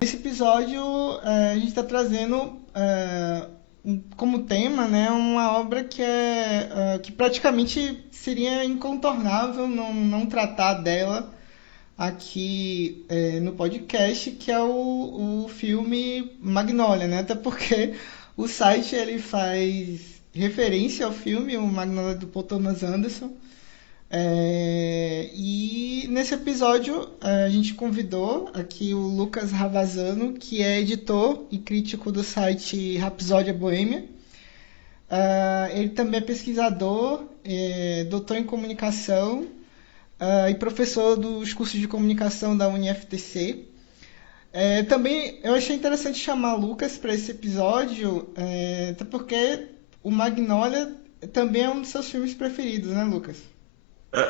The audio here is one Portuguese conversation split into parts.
Nesse episódio, a gente está trazendo como tema, né, uma obra que praticamente seria incontornável não tratar dela aqui no podcast, que é o filme Magnolia, né? Até porque o site ele faz referência ao filme, o Magnolia do Paul Thomas Anderson. E nesse episódio a gente convidou aqui o Lucas Ravazano, que é editor e crítico do site Rapsódia Boêmia. Ele também é pesquisador, doutor em comunicação e professor dos cursos de comunicação da UniFTC. Também eu achei interessante chamar o Lucas para esse episódio, até porque o Magnolia também é um dos seus filmes preferidos, né, Lucas?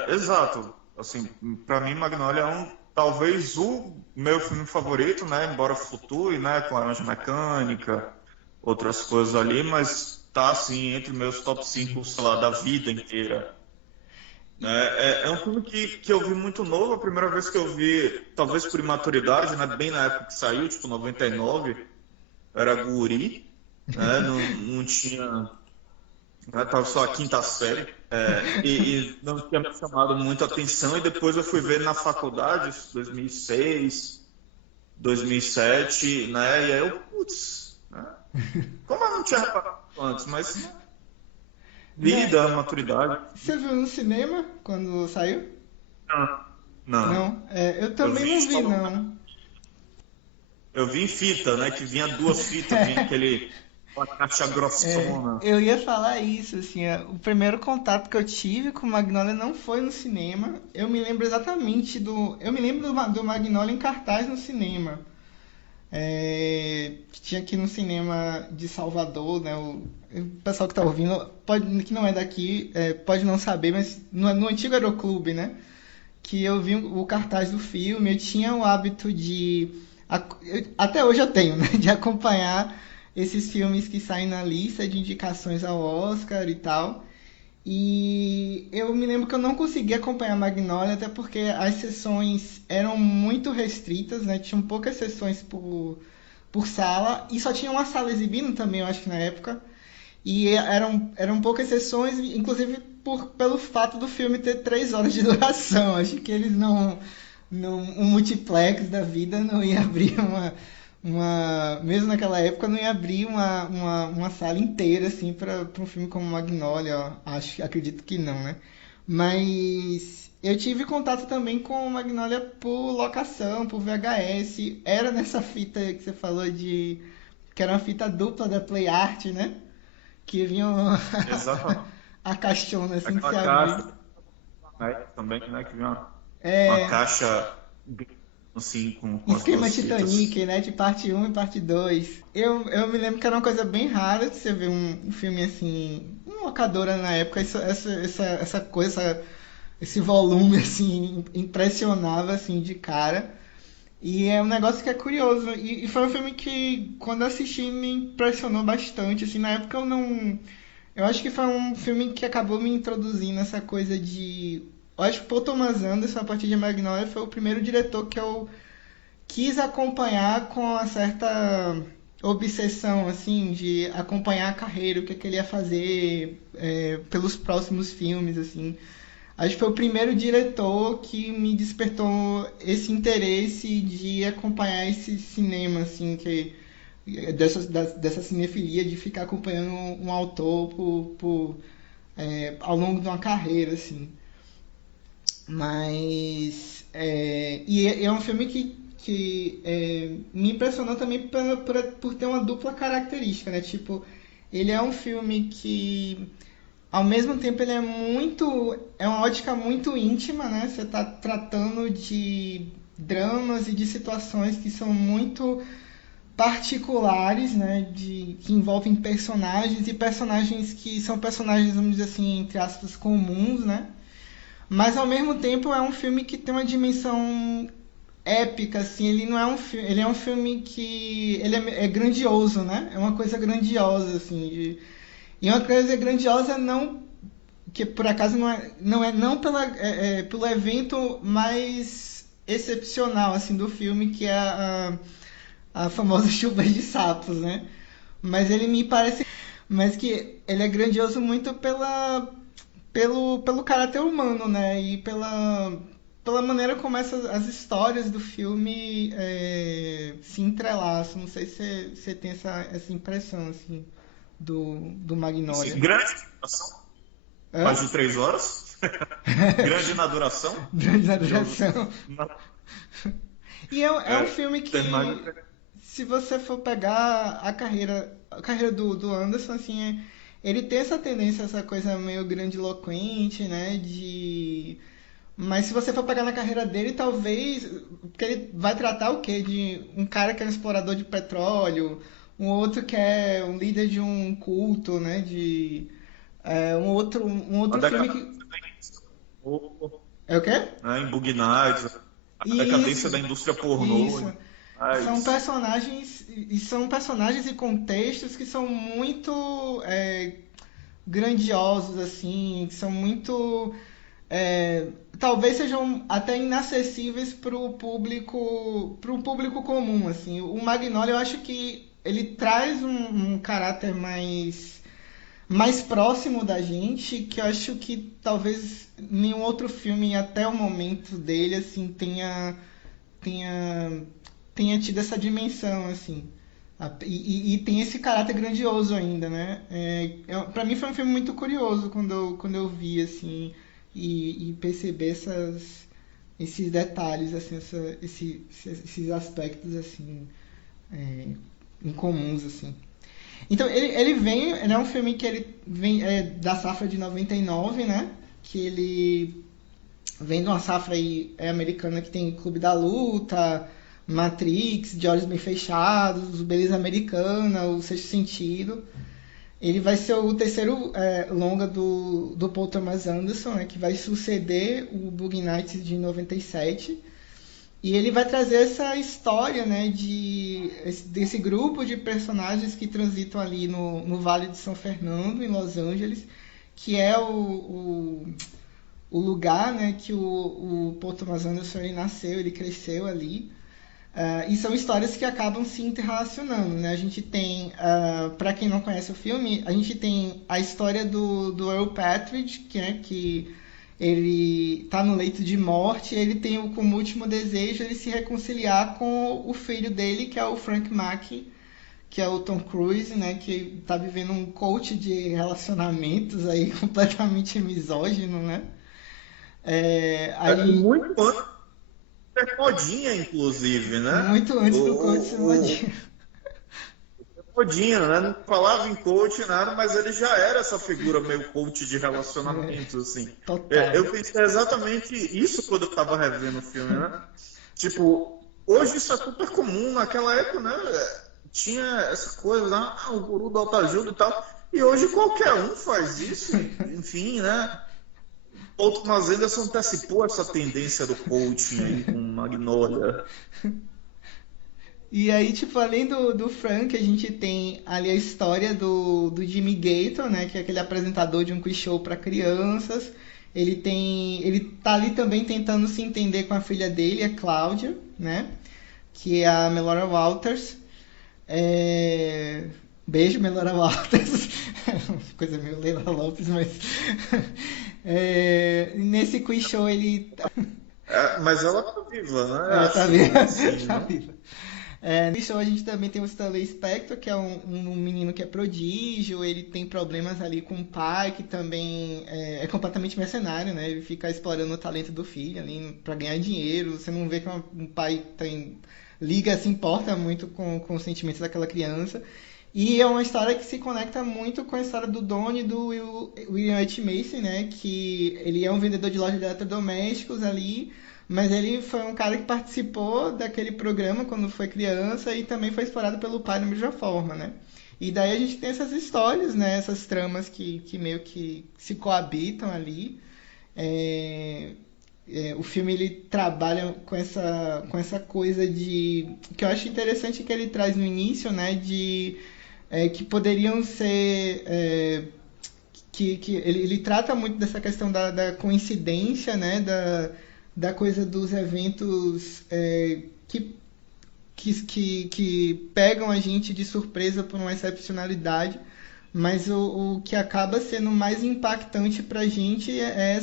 Exato. Assim, para mim, Magnolia é talvez o meu filme favorito, né? Embora fluture, né? Com Laranja Mecânica, outras coisas ali, mas tá assim entre meus top 5 sei lá, da vida inteira. É um filme que eu vi muito novo, a primeira vez que eu vi, talvez por imaturidade, né? Bem na época que saiu, tipo 99, era guri, né? Não tinha. Né, tava só a quinta série, e não tinha me chamado muita atenção, e depois eu fui ver na faculdade, isso 2006, 2007, né, e aí eu, putz, né, como eu não tinha reparado antes, mas Né? vida, maturidade, Você viu no cinema quando saiu? não, não. Não? Eu Eu também vi não vi, só, não. eu vi em fita, né, que vinha duas fitas, vinha uma caixa grossona. Eu ia falar isso, assim, o primeiro contato que eu tive com o Magnolia não foi no cinema. Eu me lembro exatamente eu me lembro do Magnolia em cartaz no cinema. Que tinha aqui no cinema de Salvador, né? O pessoal que tá ouvindo, que não é daqui, pode não saber, mas no antigo Aeroclube, né? Que eu vi o cartaz do filme, eu tinha o hábito até hoje eu tenho, né? De acompanhar esses filmes que saem na lista de indicações ao Oscar e tal. E eu me lembro que eu não consegui acompanhar Magnolia, até porque as sessões eram muito restritas, né? Tinham poucas sessões por sala, e só tinha uma sala exibindo também, eu acho que na época. E eram poucas sessões, inclusive pelo fato do filme ter 3 horas de duração. Acho que eles um multiplex da vida não ia abrir mesmo naquela época, não ia abrir uma sala inteira assim para um filme como Magnolia. Ó. Acredito que não, né? Mas eu tive contato também com o Magnolia por locação, por VHS. Era nessa fita que você falou que era uma fita dupla da Play Art, né? Que vinha Exatamente. a caixona assim que se Aquela abria. caixa, né, também, né, que vinha uma É, caixa assim, com as esquema duas Titanic, fitas. né? De parte um e parte 2. Eu me lembro que era uma coisa bem rara de você ver um filme assim, uma locadora na época, essa coisa, esse volume assim, impressionava assim de cara. E é um negócio que é curioso. E foi um filme que, quando eu assisti, me impressionou bastante. Assim, na época eu não. Eu acho que foi um filme que acabou me introduzindo essa coisa de. Eu acho que Paul Thomas Anderson, a partir de Magnolia, foi o primeiro diretor que eu quis acompanhar com uma certa obsessão, assim, de acompanhar a carreira, o que, é que ele ia fazer pelos próximos filmes, assim. Acho que foi o primeiro diretor que me despertou esse interesse de acompanhar esse cinema, assim, dessa cinefilia, de ficar acompanhando um autor ao longo de uma carreira, assim. Mas. É um filme que me impressionou também por ter uma dupla característica, né? Tipo, ele é um filme que ao mesmo tempo ele é uma ótica muito íntima, né? Você está tratando de dramas e de situações que são muito particulares, né, que envolvem personagens e personagens que são personagens, vamos dizer assim, entre aspas, comuns, né? Mas ao mesmo tempo é um filme que tem uma dimensão épica, assim. Ele não é um filme, ele é um filme que ele é grandioso, né? É uma coisa grandiosa, assim. E uma coisa grandiosa não que por acaso não pelo evento mais excepcional assim do filme, que é a famosa chuva de sapos, né? Mas ele me parece, mas que ele é grandioso muito pelo caráter humano, né? E pela maneira como as histórias do filme se entrelaçam. Não sei se você tem essa impressão assim do Sim, Magnolia. grande duração, Hã? mais de 3 horas. Grande na duração. Grande Jogo. adoração. E é um filme Tem mais. que, se você for pegar a carreira do Anderson, assim, ele tem essa tendência, essa coisa meio grandiloquente, né? Mas se você for pegar na carreira dele, talvez. Porque ele vai tratar o quê? De um cara que é um explorador de petróleo, um outro que é um líder de um culto, né? Um A outro filme decadência que. da indústria pornô, É o quê? né, em Bug Nights, a decadência Isso, da indústria pornô. isso. São Mas, personagens e contextos que são muito grandiosos, assim, que são muito é, talvez sejam até inacessíveis para o público comum, assim. O Magnolia, eu acho que ele traz um caráter mais próximo da gente, que eu acho que talvez nenhum outro filme até o momento dele assim tenha tenha tido essa dimensão assim. E tem esse caráter grandioso ainda, né? Para mim foi um filme muito curioso quando eu vi assim e perceber esses detalhes assim, esses aspectos assim é, incomuns assim. Então ele é um filme que ele vem da safra de 99, né? Que ele vem de uma safra aí, americana que tem Clube da Luta, Matrix, De Olhos Bem Fechados, Beleza Americana, O Sexto Sentido. Ele vai ser o terceiro longa do Paul Thomas Anderson, né, que vai suceder o Boogie Nights de 97. E ele vai trazer essa história, né, desse grupo de personagens que transitam ali no Vale de São Fernando, em Los Angeles, que é o lugar, né, que o Paul Thomas Anderson ele nasceu, ele cresceu ali. E são histórias que acabam se interrelacionando, né? A gente tem, para quem não conhece o filme, a gente tem a história do Earl Partridge, que ele está no leito de morte, e ele tem como último desejo ele se reconciliar com o filho dele, que é o Frank Mack, que é o Tom Cruise, né? Que está vivendo um coach de relacionamentos aí completamente misógino, né? Aí, muito antes de ser modinha, inclusive, né? muito antes do coach ser O modinha. modinha, né? Não falava em coach, nada, mas ele já era essa figura meio coach de É, relacionamentos, assim. total. Eu pensei exatamente isso quando eu tava revendo o filme, né? Tipo, hoje isso é super comum, naquela época, né? Tinha essa coisa, né? O guru da autoajuda e tal. E hoje qualquer um faz isso, enfim, né? Outro Thomas Anderson antecipou essa tendência do coaching aí com Magnolia. E aí, tipo, além do Frank, a gente tem ali a história do Jimmy Gator, né? Que é aquele apresentador de um quiz show para crianças. Ele tá ali também tentando se entender com a filha dele, a Cláudia, né? Que é a Melora Walters. Beijo, Melora Walters. Coisa meio Leila Lopes, mas. Nesse quiz show ele Mas ela tá viva, né? tá Acho viva. que sim, Tá né? viva. No show a gente também tem o Stanley Spector, que é um menino que é prodígio, ele tem problemas ali com o pai, que também é completamente mercenário, né? Ele fica explorando o talento do filho ali pra ganhar dinheiro. Você não vê que um pai se importa muito com os sentimentos daquela criança. E é uma história que se conecta muito com a história do Don e do William H. Macy, né? Que ele é um vendedor de loja de eletrodomésticos ali, mas ele foi um cara que participou daquele programa quando foi criança e também foi explorado pelo pai da mesma forma, né? E daí a gente tem essas histórias, né? Essas tramas que meio que se coabitam ali. É, o filme ele trabalha com essa coisa de que eu acho interessante que ele traz no início, né? De que poderiam ser que ele trata muito dessa questão da coincidência, né? Da coisa dos eventos que pegam a gente de surpresa por uma excepcionalidade, mas o que acaba sendo mais impactante pra gente é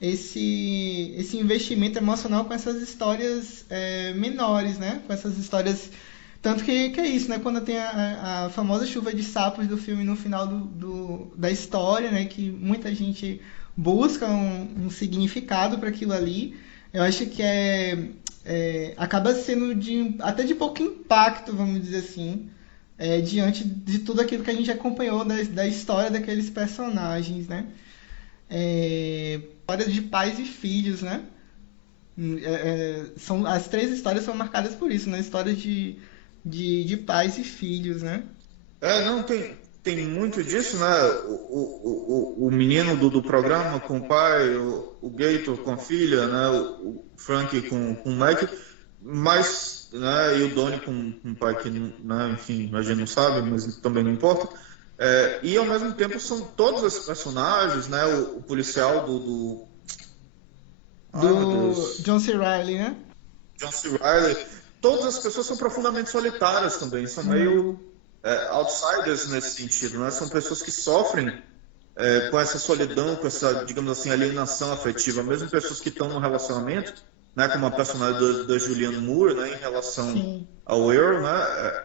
esse investimento emocional com essas histórias menores, né? Com essas histórias. Tanto que é isso, né? Quando tem a famosa chuva de sapos do filme no final da história, né? Que muita gente busca um significado para aquilo ali. Eu acho que acaba sendo até de pouco impacto, vamos dizer assim, diante de tudo aquilo que a gente acompanhou da história daqueles personagens, né? História de pais e filhos, né? As três histórias são marcadas por isso, né? Histórias de pais e filhos, né? Não, tem muito disso, né? O menino do programa com o pai, o Gator com a filha, né? O Frank com o Mac, mas, né? E o Donnie com o pai que, né? Enfim, a gente não sabe, mas também não importa. E ao mesmo tempo são todos esses personagens, né? O policial Ai, meu Deus. John C. Reilly, né? John C. Reilly. Todas as pessoas são profundamente solitárias também, são meio outsiders nesse sentido, né? São pessoas que sofrem com essa solidão, com essa, digamos assim, alienação afetiva, mesmo pessoas que estão no relacionamento, né? Como a personagem da Julianne Moore, né? Em relação Sim. ao Earl, né?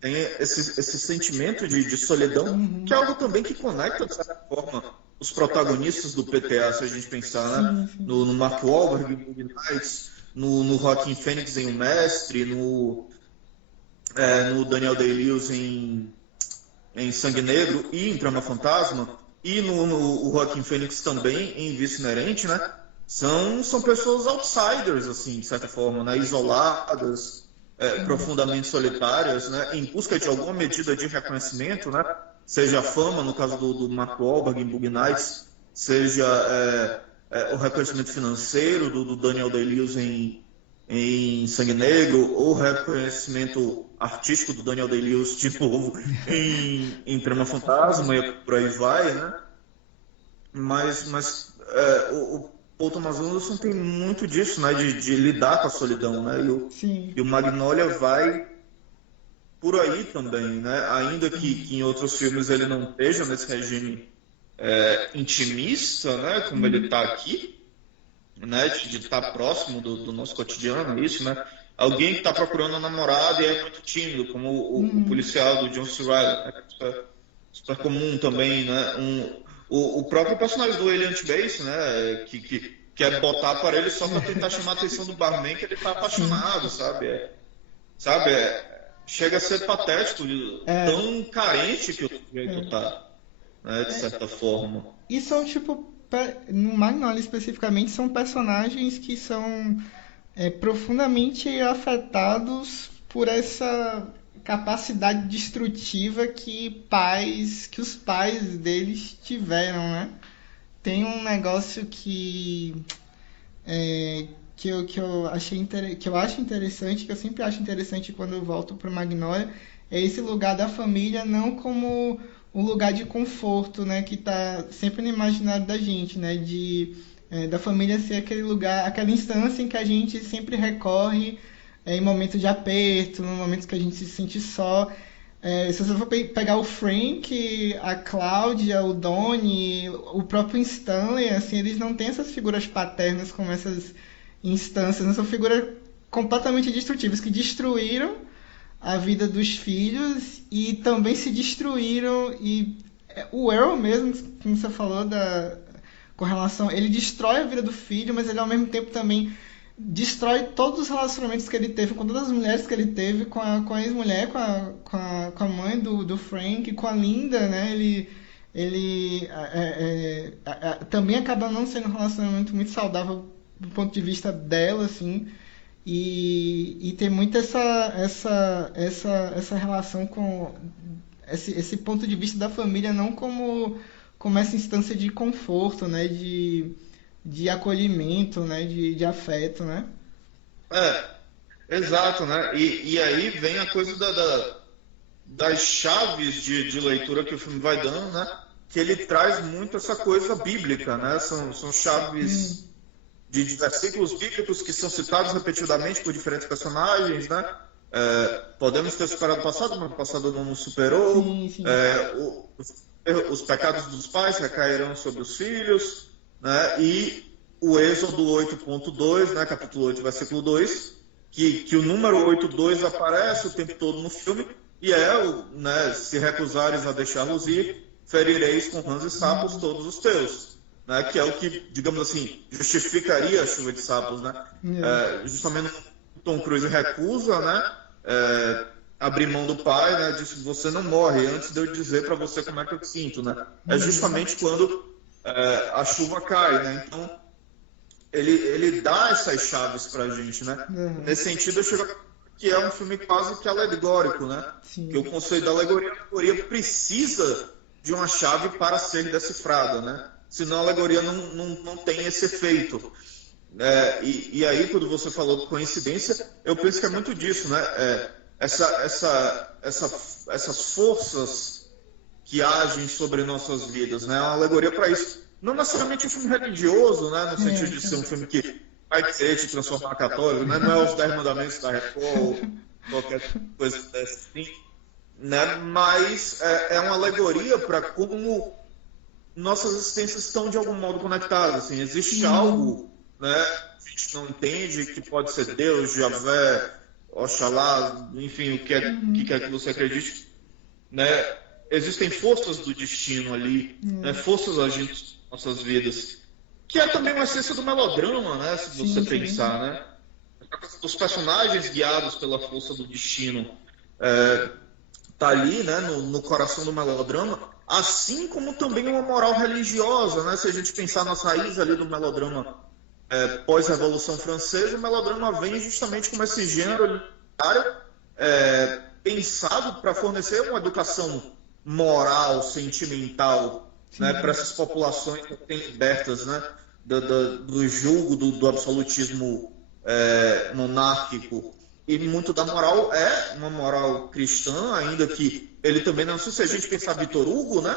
Tem esse sentimento de solidão, que é algo também que conecta, de certa forma, os protagonistas do PTA, se a gente pensar, né? No Mark Wahlberg em Boogie Nights, no Joaquin Phoenix em O Mestre, no Daniel Day-Lewis em Sangue Negro e em Trama Fantasma, e no Joaquin Phoenix também em Vício Inerente, né? São pessoas outsiders, assim, de certa forma, né? Isoladas, profundamente solitárias, né? Em busca de alguma medida de reconhecimento, né? Seja a fama, no caso do Mark Wahlberg em Boogie Nights, seja o reconhecimento financeiro do Daniel Day-Lewis em Sangue Negro, ou reconhecimento artístico do Daniel Day-Lewis, de novo, em Trama Fantasma, e por aí vai, né? Mas o Paul Thomas Anderson tem muito disso, né? De lidar com a solidão, né? E o Magnolia vai por aí também, né? Ainda que em outros filmes ele não esteja nesse regime intimista, né? Como ele está aqui, né, de estar próximo do nosso cotidiano, isso, né? Alguém que está procurando um namorado e é muito tímido, como o policial do John C. Reilly, né? Super comum também, né? O próprio personagem do Elliot Bass, né? Que quer botar para ele só para tentar chamar a atenção do barman que ele está apaixonado, sabe? Chega a ser patético, tão carente que o sujeito tá, né? De certa forma. E são tipo no Magnolia especificamente, são personagens que são profundamente afetados por essa capacidade destrutiva que os pais deles tiveram, né? Tem um negócio que eu acho interessante, que eu sempre acho interessante quando eu volto para Magnolia, é esse lugar da família não como um lugar de conforto, né, que está sempre no imaginário da gente, né, da família ser aquele lugar, aquela instância em que a gente sempre recorre em momentos de aperto, em momentos que a gente se sente só. Se você for pegar o Frank, a Cláudia, o Donnie, o próprio Stanley, assim, eles não têm essas figuras paternas como essas instâncias, não são figuras completamente destrutivas, que destruíram a vida dos filhos e também se destruíram. E o Earl mesmo, como você falou, com relação, ele destrói a vida do filho, mas ele ao mesmo tempo também destrói todos os relacionamentos que ele teve com todas as mulheres que ele teve, com a ex-mulher, com a mãe do Frank, com a Linda, né? Ele também acaba não sendo um relacionamento muito saudável do ponto de vista dela, assim, e tem muito essa relação com esse ponto de vista da família, não como essa instância de conforto, né, de acolhimento, né, de afeto, né? É, exato, né? E aí vem a coisa das chaves de leitura que o filme vai dando, né? Que ele traz muito essa coisa bíblica, né? São Hum, chaves de versículos bíblicos que são citados repetidamente por diferentes personagens, né? Podemos ter superado o passado, mas o passado não nos superou. sim, sim. Os pecados dos pais recairão sobre os filhos, né? E o Êxodo 8.2, né? Capítulo 8, versículo 2, que o número 8.2 aparece o tempo todo no filme, e né, se recusares a deixá-los ir, ferireis com rãs e sapos todos os teus. Né, que é o que, digamos assim, justificaria a chuva de sapos, né? É. Justamente o Tom Cruise recusa, né? Abrir mão do pai, né? Disse, você não morre antes de eu dizer para você como é que eu te sinto, né? É Uhum. justamente quando a chuva cai, né? Então ele dá essas chaves pra gente, né? Uhum. Nesse sentido, eu chego que é um filme quase que alegórico, né? Que o Sim. conceito da alegoria, a alegoria precisa de uma chave para ser decifrada, né? Senão a alegoria não tem esse efeito. E aí, quando você falou de coincidência, eu penso que é muito disso, né? Essas forças que agem sobre nossas vidas, né? É uma alegoria para isso. Não necessariamente um filme religioso, né? No É, sentido de ser então. um filme que vai querer te transformar católico, né? Não é os 10 mandamentos da Record ou qualquer coisa dessa assim, né? Mas é uma alegoria para como nossas existências estão de algum modo conectadas. Assim, existe Sim. algo, né? A gente não entende que pode ser Deus, Javé, Oxalá, enfim, o que quer que você acredite, né? Existem forças do destino ali, né? É. Forças agindo nas nossas vidas, que é também uma essência do melodrama, né? Se você Sim, sim. pensar, né? Os personagens guiados pela força do destino é, tá ali, né? No coração do melodrama, assim como também uma moral religiosa, né? Se a gente pensar nas raízes ali do melodrama pós-Revolução Francesa, o melodrama vem justamente como esse gênero literário pensado para fornecer uma educação moral, sentimental, né, para Sim. essas populações libertas, né, do julgo do absolutismo monárquico. E muito da moral é uma moral cristã, ainda que ele também não sei se a gente pensar Vitor Hugo, né?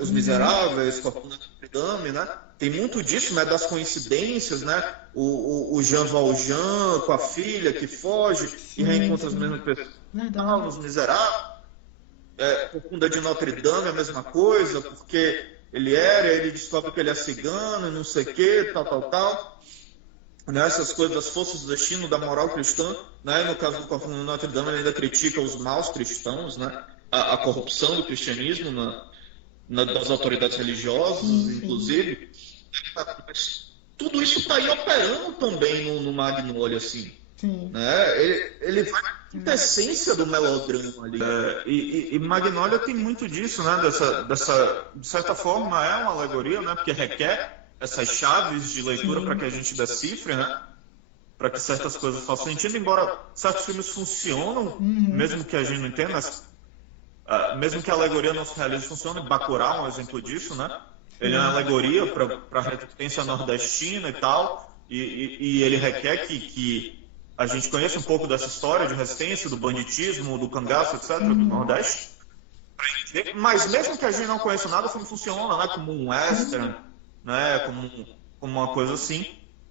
Os Uhum. Miseráveis, Corcunda de Notre Dame, né? Tem muito disso, né? Das coincidências, né? O Jean Valjean com a filha que foge e Sim, reencontra as sim. mesmas pessoas. Verdade. Os Miseráveis, Corcunda de Notre Dame, a mesma coisa, porque ele descobre que ele é cigano, não sei o que, tal, tal, tal. Né, essas coisas das forças do destino, da moral cristã, né, no caso do Corcunda de Notre Dame, ele ainda critica os maus cristãos, né, a corrupção do cristianismo das autoridades religiosas, Sim, sim. inclusive. Mas tudo isso está aí operando também no Magnolia, assim. Sim. Né? Ele vai na É. essência do melodrama ali. E Magnolia tem muito disso, né? De certa forma, é uma alegoria, né? Porque requer essas chaves de leitura para que Sim. a gente decifre, né? Para que certas coisas façam sentido, embora certos filmes funcionam, Uhum. mesmo que a gente não entenda, mesmo que a alegoria não se realize, funciona. Bacurau é um exemplo disso, né? Ele é uma Sim. alegoria para a resistência nordestina e tal, e ele requer que a gente conheça um pouco dessa história de resistência, do banditismo, do cangaço, etc., do Uhum. Nordeste. Mas mesmo que a gente não conheça nada, o filme funciona, né? Como um western, Sim. né? Como uma coisa assim.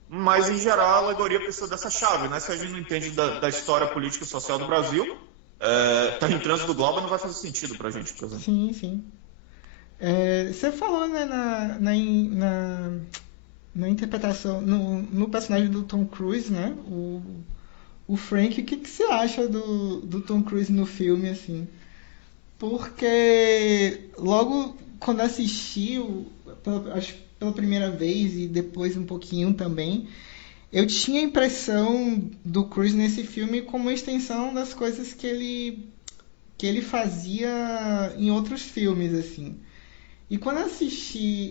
Mas, em geral, a alegoria precisa dessa chave, né? Se a gente não entende da história política e social do Brasil, tá em trânsito global não vai fazer sentido pra gente, por exemplo. Sim, sim. Você falou, né, na interpretação, no personagem do Tom Cruise, né? O Frank, o que, que você acha do Tom Cruise no filme, assim? Porque logo quando assisti, acho que pela primeira vez e depois um pouquinho também, eu tinha a impressão do Cruise nesse filme como uma extensão das coisas que ele fazia em outros filmes, assim. E quando eu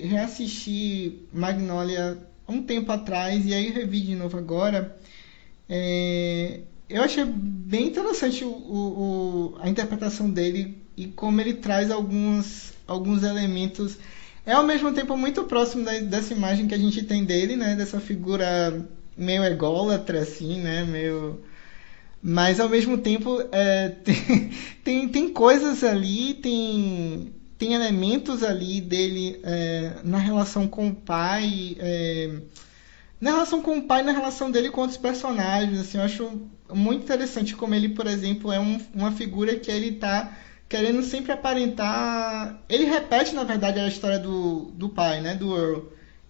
reassisti Magnolia um tempo atrás, e aí eu revi de novo agora. Eu achei bem interessante a interpretação dele e como ele traz alguns elementos. É ao mesmo tempo muito próximo dessa imagem que a gente tem dele, né? Dessa figura meio ególatra, assim, né? Meio... Mas ao mesmo tempo tem coisas ali, tem elementos ali dele na relação com o pai. Na relação com o pai, na relação dele com outros personagens, assim, eu acho muito interessante como ele, por exemplo, é uma figura que ele tá querendo sempre aparentar. Ele repete, na verdade, a história do pai, né, do Earl.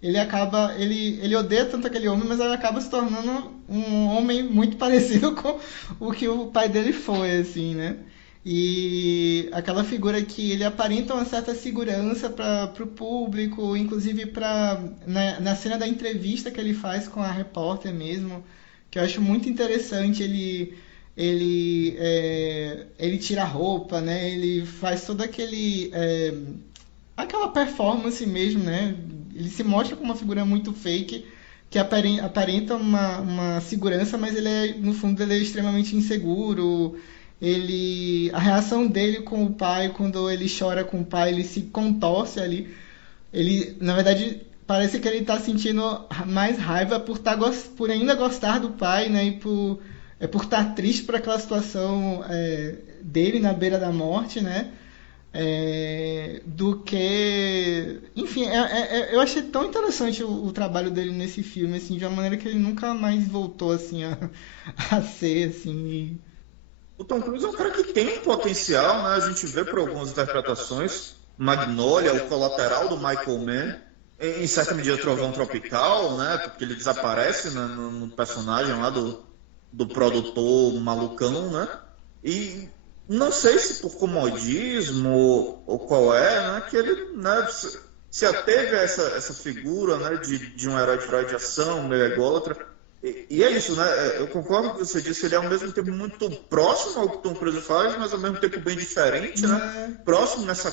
Ele odeia tanto aquele homem, mas ele acaba se tornando um homem muito parecido com o que o pai dele foi, assim, né? E aquela figura que ele aparenta uma certa segurança para o público, inclusive na cena da entrevista que ele faz com a repórter mesmo, que eu acho muito interessante. Ele tira a roupa, né? Ele faz todo aquela performance mesmo, né? Ele se mostra como uma figura muito fake, que aparenta uma segurança, mas no fundo ele é extremamente inseguro. A reação dele com o pai, quando ele chora com o pai, ele se contorce ali. Ele, na verdade, parece que ele está sentindo mais raiva por ainda gostar do pai, né? E por estar triste por aquela situação dele na beira da morte, né? Do que... Enfim, eu achei tão interessante o trabalho dele nesse filme, assim, de uma maneira que ele nunca mais voltou, assim, a ser, assim... O Tom Cruise é um cara que tem um potencial, né? A gente vê por algumas interpretações, Magnolia, o colateral do Michael Mann, em certa medida Trovão Tropical, né? Porque ele desaparece, né, no personagem lá do produtor malucão, né? E não sei se por comodismo ou qual é, né? Que ele, né, se ateve a essa figura, né? De um herói de ação, meio ególatra. E é isso, né? Eu concordo com o que você disse, ele é ao mesmo tempo muito próximo ao que o Tom Cruise faz, mas ao mesmo tempo bem diferente, né? Próximo nessa,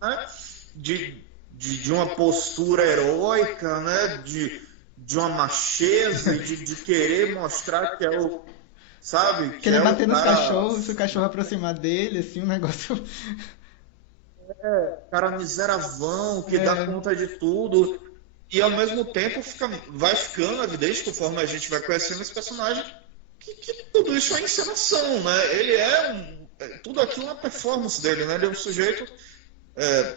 né? De uma postura heróica, né? De uma macheza, de querer mostrar que é o, sabe? Que Querer é bater o nos cara, cachorros, se o cachorro aproximar dele, assim, um negócio... cara miseravão, que dá conta de tudo. E ao mesmo tempo vai ficando evidente, conforme a gente vai conhecendo esse personagem, que tudo isso é encenação, né? Ele tudo aquilo é uma performance dele, né? Ele é um sujeito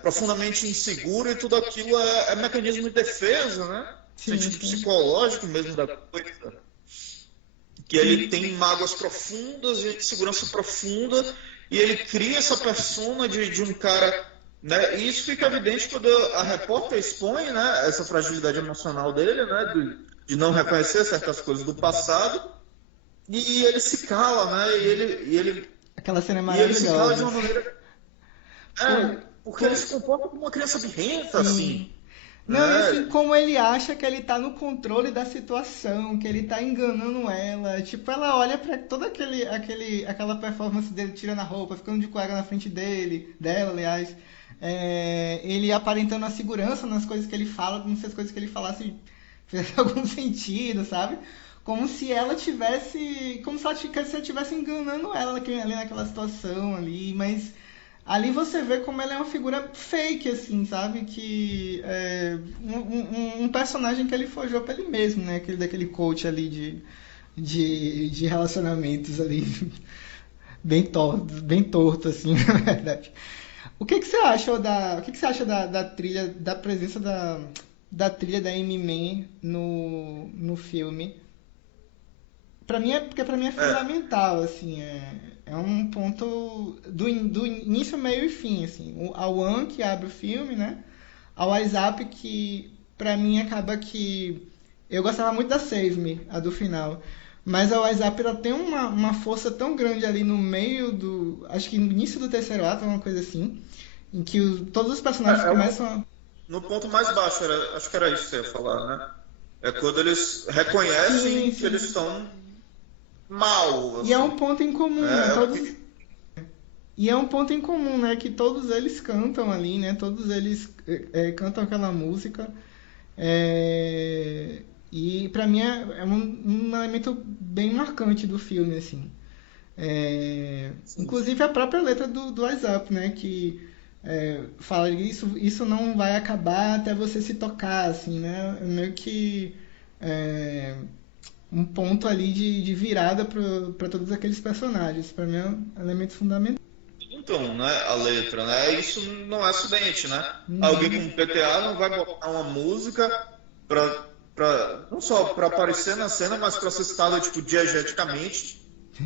profundamente inseguro e tudo aquilo é mecanismo de defesa, né? Sim, Sentido sim. psicológico mesmo da coisa. Que ele tem mágoas profundas e segurança profunda e ele cria essa persona de um cara, né? E isso fica evidente quando a repórter expõe, né, essa fragilidade emocional dele, né, de não reconhecer certas coisas do passado, e ele se cala, né? Aquela cena é E ele se cala de maravilhosa. uma maneira, porque ele se comporta como uma criança birrenta, Sim. assim, Não, e assim, né? como ele acha que ele tá no controle da situação, que ele tá enganando ela. Tipo, ela olha pra toda aquela performance dele tirando a roupa, ficando de cueca na frente dela, aliás. Ele aparentando a segurança nas coisas que ele fala, como se as coisas que ele falasse fizessem algum sentido, sabe? Como se ela tivesse. Como se ela estivesse enganando ela ali naquela situação ali, mas. Ali você vê como ela é uma figura fake, assim, sabe? Que é um personagem que ele forjou pra ele mesmo, né? Daquele coach ali de relacionamentos ali, bem torto, assim, na verdade. O que que você acha da trilha, da presença da trilha da Amy Mann no filme? Porque pra mim é É, fundamental, assim, é um ponto do início, meio e fim, assim. A One que abre o filme, né? A WhatsApp que pra mim acaba que eu gostava muito da Save Me, a do final. Mas a WhatsApp ela tem uma força tão grande ali no meio acho que no início do terceiro ato, uma coisa assim, em que todos os personagens é um, começam a... no ponto mais baixo, acho que era isso que você ia falar, né? É quando eles Sim, reconhecem que eles sim. estão mal, E é um assim, ponto em comum, né? né? É o que E é um ponto em comum, né? Que todos eles cantam ali, né? Todos eles cantam aquela música. É, e pra mim é um elemento bem marcante do filme, assim. Sim, Inclusive a própria letra do Eyes Up, né? Que fala isso não vai acabar até você se tocar, assim, né? É meio que é, um ponto ali de virada para todos aqueles personagens. Para mim é um elemento fundamental. então, né, a letra, né? Isso não é acidente, né? Alguém Uhum. com PTA não vai botar uma música não só para aparecer na cena, mas para ser citada tipo diegeticamente,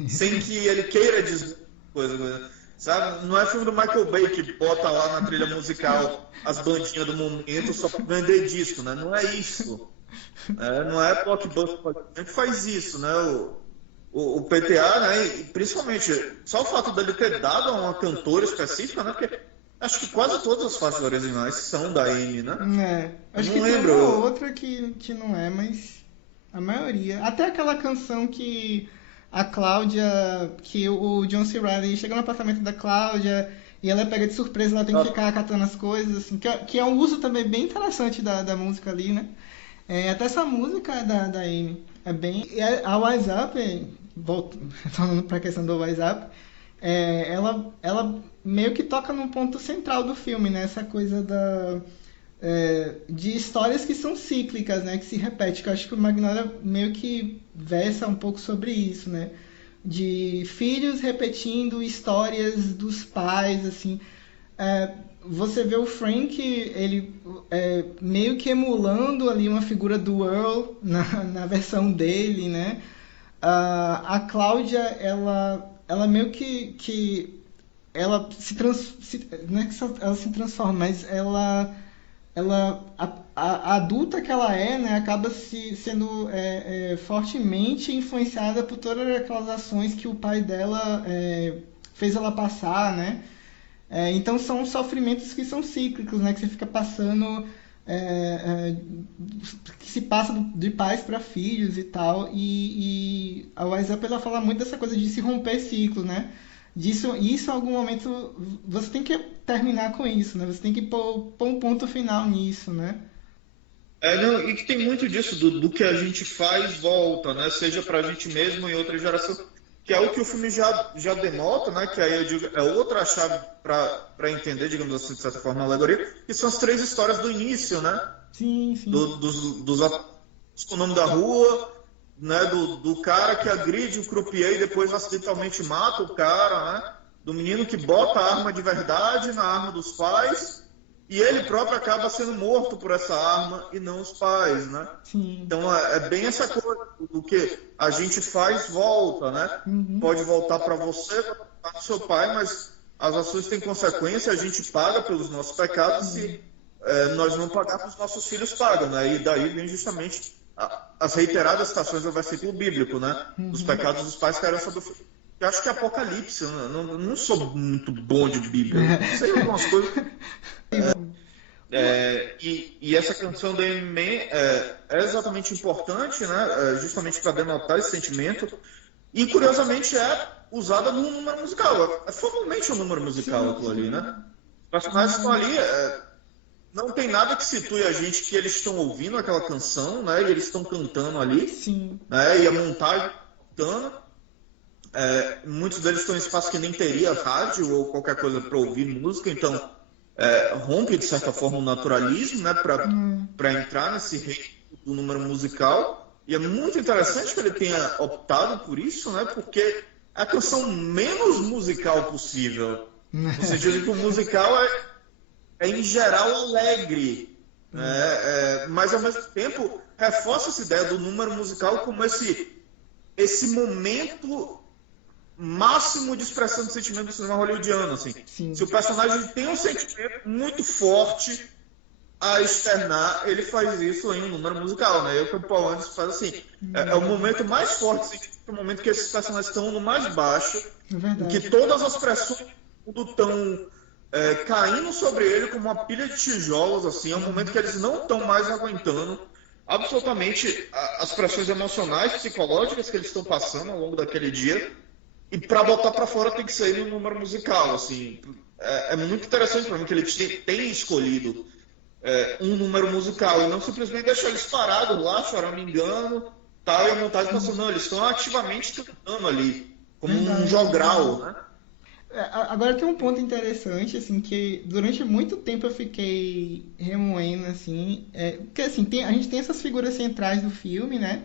sem que ele queira dizer coisa, né? Sabe? Não é filme do Michael Bay que bota lá na trilha musical as bandinhas do momento só para vender disco, né? Não é isso. Não é blockbuster que faz isso, né? O PTA, né? E principalmente, só o fato dele ter dado a uma cantora específica, né? Porque acho que quase todas as faixas originais são da Amy, né? Eu Acho não que tem uma ou lembro. outra que não é, mas a maioria. Até aquela canção que a Cláudia, que o John C. Reilly chega no apartamento da Cláudia e ela é pega de surpresa, ela tem que ficar catando as coisas, assim, que é um uso também bem interessante da música ali, né? Até essa música é da Amy. É bem. A Wise Up, falando pra questão do Wise Up, ela meio que toca num ponto central do filme, né? Essa coisa de histórias que são cíclicas, né? Que se repetem. Que eu acho que o Magnolia meio que versa um pouco sobre isso, né? De filhos repetindo histórias dos pais, assim. É, Você vê o Frank, ele meio que emulando ali uma figura do Earl na versão dele, né? A Cláudia, ela meio que ela não é que ela se transforma, mas a adulta que ela é, né, acaba sendo fortemente influenciada por todas aquelas ações que o pai dela fez ela passar, né? Então são sofrimentos que são cíclicos, né? Que você fica passando, é, é, que se passa de pais para filhos e tal. E a Wise Up ela fala muito dessa coisa de se romper ciclos, né? Isso em algum momento você tem que terminar com isso, né? Você tem que pôr um ponto final nisso, né? Não, e que tem muito disso, do que a gente faz volta, né? Seja pra gente mesmo em outra geração, que é o que o filme já denota, né? Que aí eu digo, é outra chave para entender, digamos assim, de certa forma, a alegoria, que são as três histórias do início, né? Sim, sim. Dos com o nome da rua, né? Do cara que agride o croupier e depois acidentalmente mata o cara, né? Do menino que bota a arma de verdade na arma dos pais e ele próprio acaba sendo morto por essa arma e não os pais, né? Sim. Então é bem essa coisa do que a gente faz volta, né? Uhum. Pode voltar para você, para o seu pai, mas as ações têm consequência, a gente paga pelos nossos pecados e nós não pagarmos, nossos filhos pagam, né? E daí vem justamente as reiteradas citações do versículo bíblico, né? Os Uhum. pecados dos pais cairão sobre o filho. Eu acho que é Apocalipse, eu não sou muito bom de Bíblia, eu sei algumas coisas. E essa canção do Eminem é exatamente importante, né? Justamente para denotar esse sentimento. E curiosamente é usada num número musical. É formalmente um número musical Sim, aquilo ali, né? sim. Os personagens estão ali. Não tem nada que situe a gente que eles estão ouvindo aquela canção, né? E eles estão cantando ali, Sim. né? E a montagem cantando. Muitos deles estão em espaço que nem teria rádio ou qualquer coisa para ouvir música, então rompe de certa forma o naturalismo, né, para entrar nesse reino do número musical. E é muito interessante que ele tenha optado por isso, né, porque é a canção menos musical possível, no sentido de que o musical em geral alegre, né, mas ao mesmo tempo reforça essa ideia do número musical como esse momento máximo de expressão de sentimento do cinema hollywoodiano, assim. Se Sim. o personagem tem um sentimento muito forte a externar, ele faz isso em um número musical, né? E o que o Paul Anderson faz assim, o momento mais forte, assim, é o momento que esses personagens estão no mais baixo, É em que verdade. todas as pressões do mundo estão caindo sobre ele como uma pilha de tijolos, assim, é um momento que eles não estão mais aguentando absolutamente as pressões emocionais, psicológicas que eles estão passando ao longo daquele dia, e para botar para fora tem que sair no número musical, assim. É muito interessante para mim que ele tem escolhido um número musical e não simplesmente deixar eles parados lá, choramingando, tal, e a montagem passando. Não, eles estão ativamente cantando ali, como um Verdade. jogral, né? Agora tem um ponto interessante, assim, que durante muito tempo eu fiquei remoendo, assim, porque assim, a gente tem essas figuras centrais do filme, né?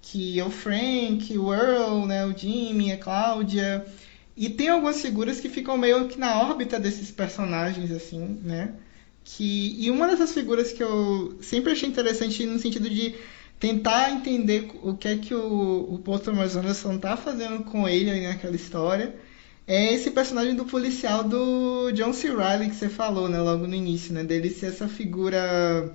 Que é o Frank, o Earl, né? O Jimmy, a Cláudia. E tem algumas figuras que ficam meio que na órbita desses personagens, assim, né? E uma dessas figuras que eu sempre achei interessante no sentido de tentar entender o que é que o Paul Thomas Anderson tá fazendo com ele aí naquela história é esse personagem do policial do John C. Reilly que você falou, né, logo no início, né, dele ser essa figura.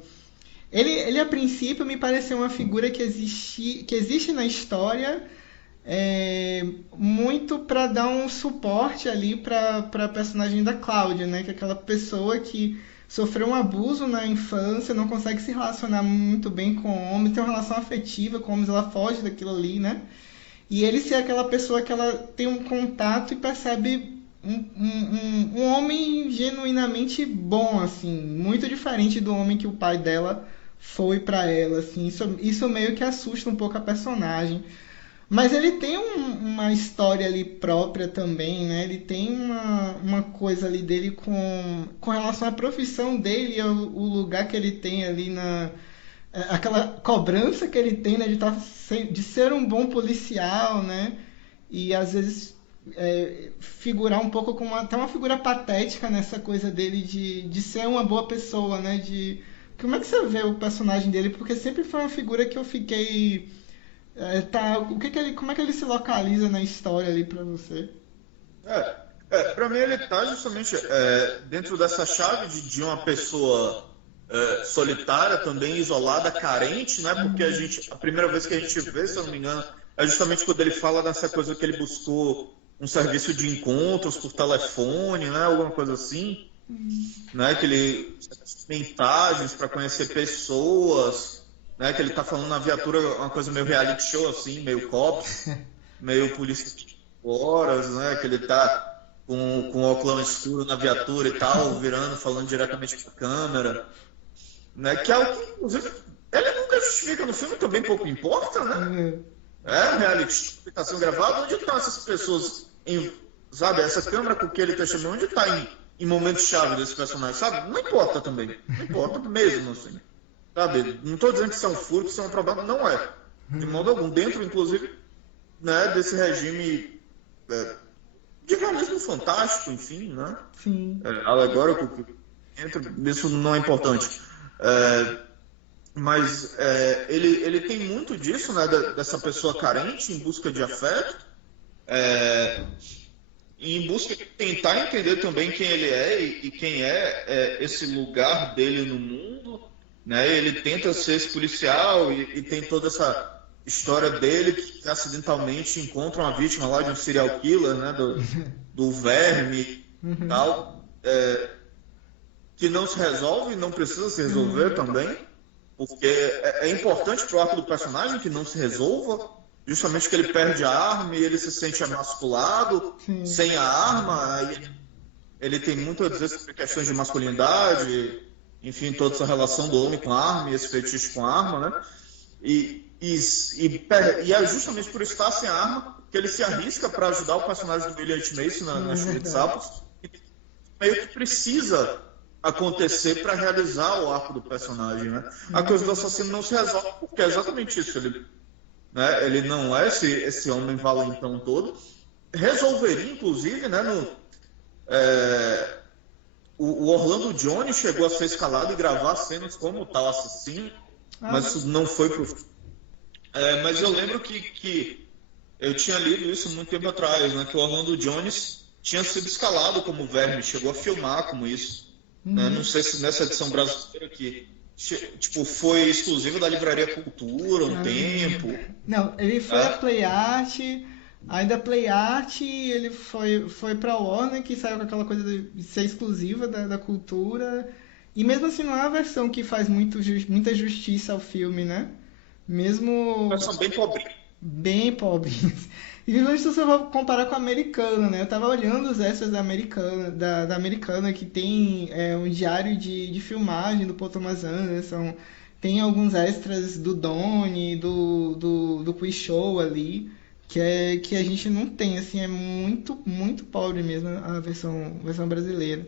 Ele a princípio me pareceu uma figura que existe na história muito para dar um suporte ali para a personagem da Cláudia, né, que é aquela pessoa que sofreu um abuso na infância, não consegue se relacionar muito bem com homens, tem uma relação afetiva com homens, ela foge daquilo ali, né? E ele ser aquela pessoa que ela tem um contato e percebe um homem genuinamente bom, assim, muito diferente do homem que o pai dela foi pra ela, assim. Isso meio que assusta um pouco a personagem. Mas ele tem uma história ali própria também, né? Ele tem uma coisa ali dele com relação à profissão dele e o lugar que ele tem ali aquela cobrança que ele tem, né, de ser um bom policial, né, e às vezes figurar um pouco como até uma figura patética nessa coisa dele de ser uma boa pessoa, né, como é que você vê o personagem dele? Porque sempre foi uma figura que eu fiquei como é que ele se localiza na história ali pra você? Para mim ele está justamente dentro dessa chave de uma pessoa solitária, também isolada, carente, né? Porque a primeira vez que a gente vê, se eu não me engano, é justamente quando ele fala dessa coisa que ele buscou um serviço de encontros por telefone, né? Alguma coisa assim, né? Que ele mensagens para conhecer pessoas, né? Que ele está falando na viatura uma coisa meio reality show assim, meio cops, meio polícia de horas, né? Que ele está com o óculos escuro na viatura e tal, virando, falando diretamente para a câmera, né? Que é algo que, inclusive, ele nunca justifica no filme, também pouco importa, né? É reality show que está sendo gravado, onde estão essas pessoas, sabe? Essa câmera com que ele está chamando, onde está em momentos chave desse personagem, sabe? Não importa também, não importa mesmo, assim, sabe? Não estou dizendo que isso é um furo, que isso é um problema, não é, de modo algum, dentro, inclusive, né, desse regime de realismo fantástico, enfim, né? Sim. Alegórico, isso não é importante. Mas ele tem muito disso, né? Dessa pessoa carente em busca de afeto, e em busca de tentar entender também quem ele é e quem esse lugar dele no mundo, né? Ele tenta ser esse policial e tem toda essa história dele que acidentalmente encontra uma vítima lá de um serial killer, né? Do verme e tal, que não se resolve, não precisa se resolver também, porque é importante para o arco do personagem que não se resolva, justamente que ele perde a arma e ele se sente emasculado. Sim. Sem a arma, aí ele tem muito a dizer sobre questões de masculinidade, enfim, toda essa relação do homem com a arma e esse fetiche com a arma, né? E é justamente por estar sem a arma que ele se arrisca para ajudar o personagem do William H. Macy na Chuva de Sapos, e meio que precisa acontecer para realizar o arco do personagem, né? A coisa do assassino não se resolve porque é exatamente isso, ele não é esse homem valentão todo. Resolveria, inclusive, né, o Orlando Jones chegou a ser escalado e gravar cenas como tal assassino, mas isso não foi pro... mas eu lembro que eu tinha lido isso muito tempo atrás, né, que o Orlando Jones tinha sido escalado como verme, chegou a filmar como isso. Né? Não sei se nessa edição brasileira aqui tipo, foi exclusivo da Livraria Cultura um tempo. Não, ele foi a Play Art, aí da Play Art ele foi pra Warner, que saiu com aquela coisa de ser exclusiva da Cultura. E mesmo assim não é uma versão que faz muita justiça ao filme, né? Mesmo... Versão bem pobre. Bem pobre. E principalmente se você for comparar com a americana, né? Eu tava olhando os extras da americana, da americana, que tem um diário de filmagem do Paul Thomas Anderson, tem alguns extras do Donnie, do Quiz Show ali, que a gente não tem, assim, é muito, muito pobre mesmo a versão brasileira.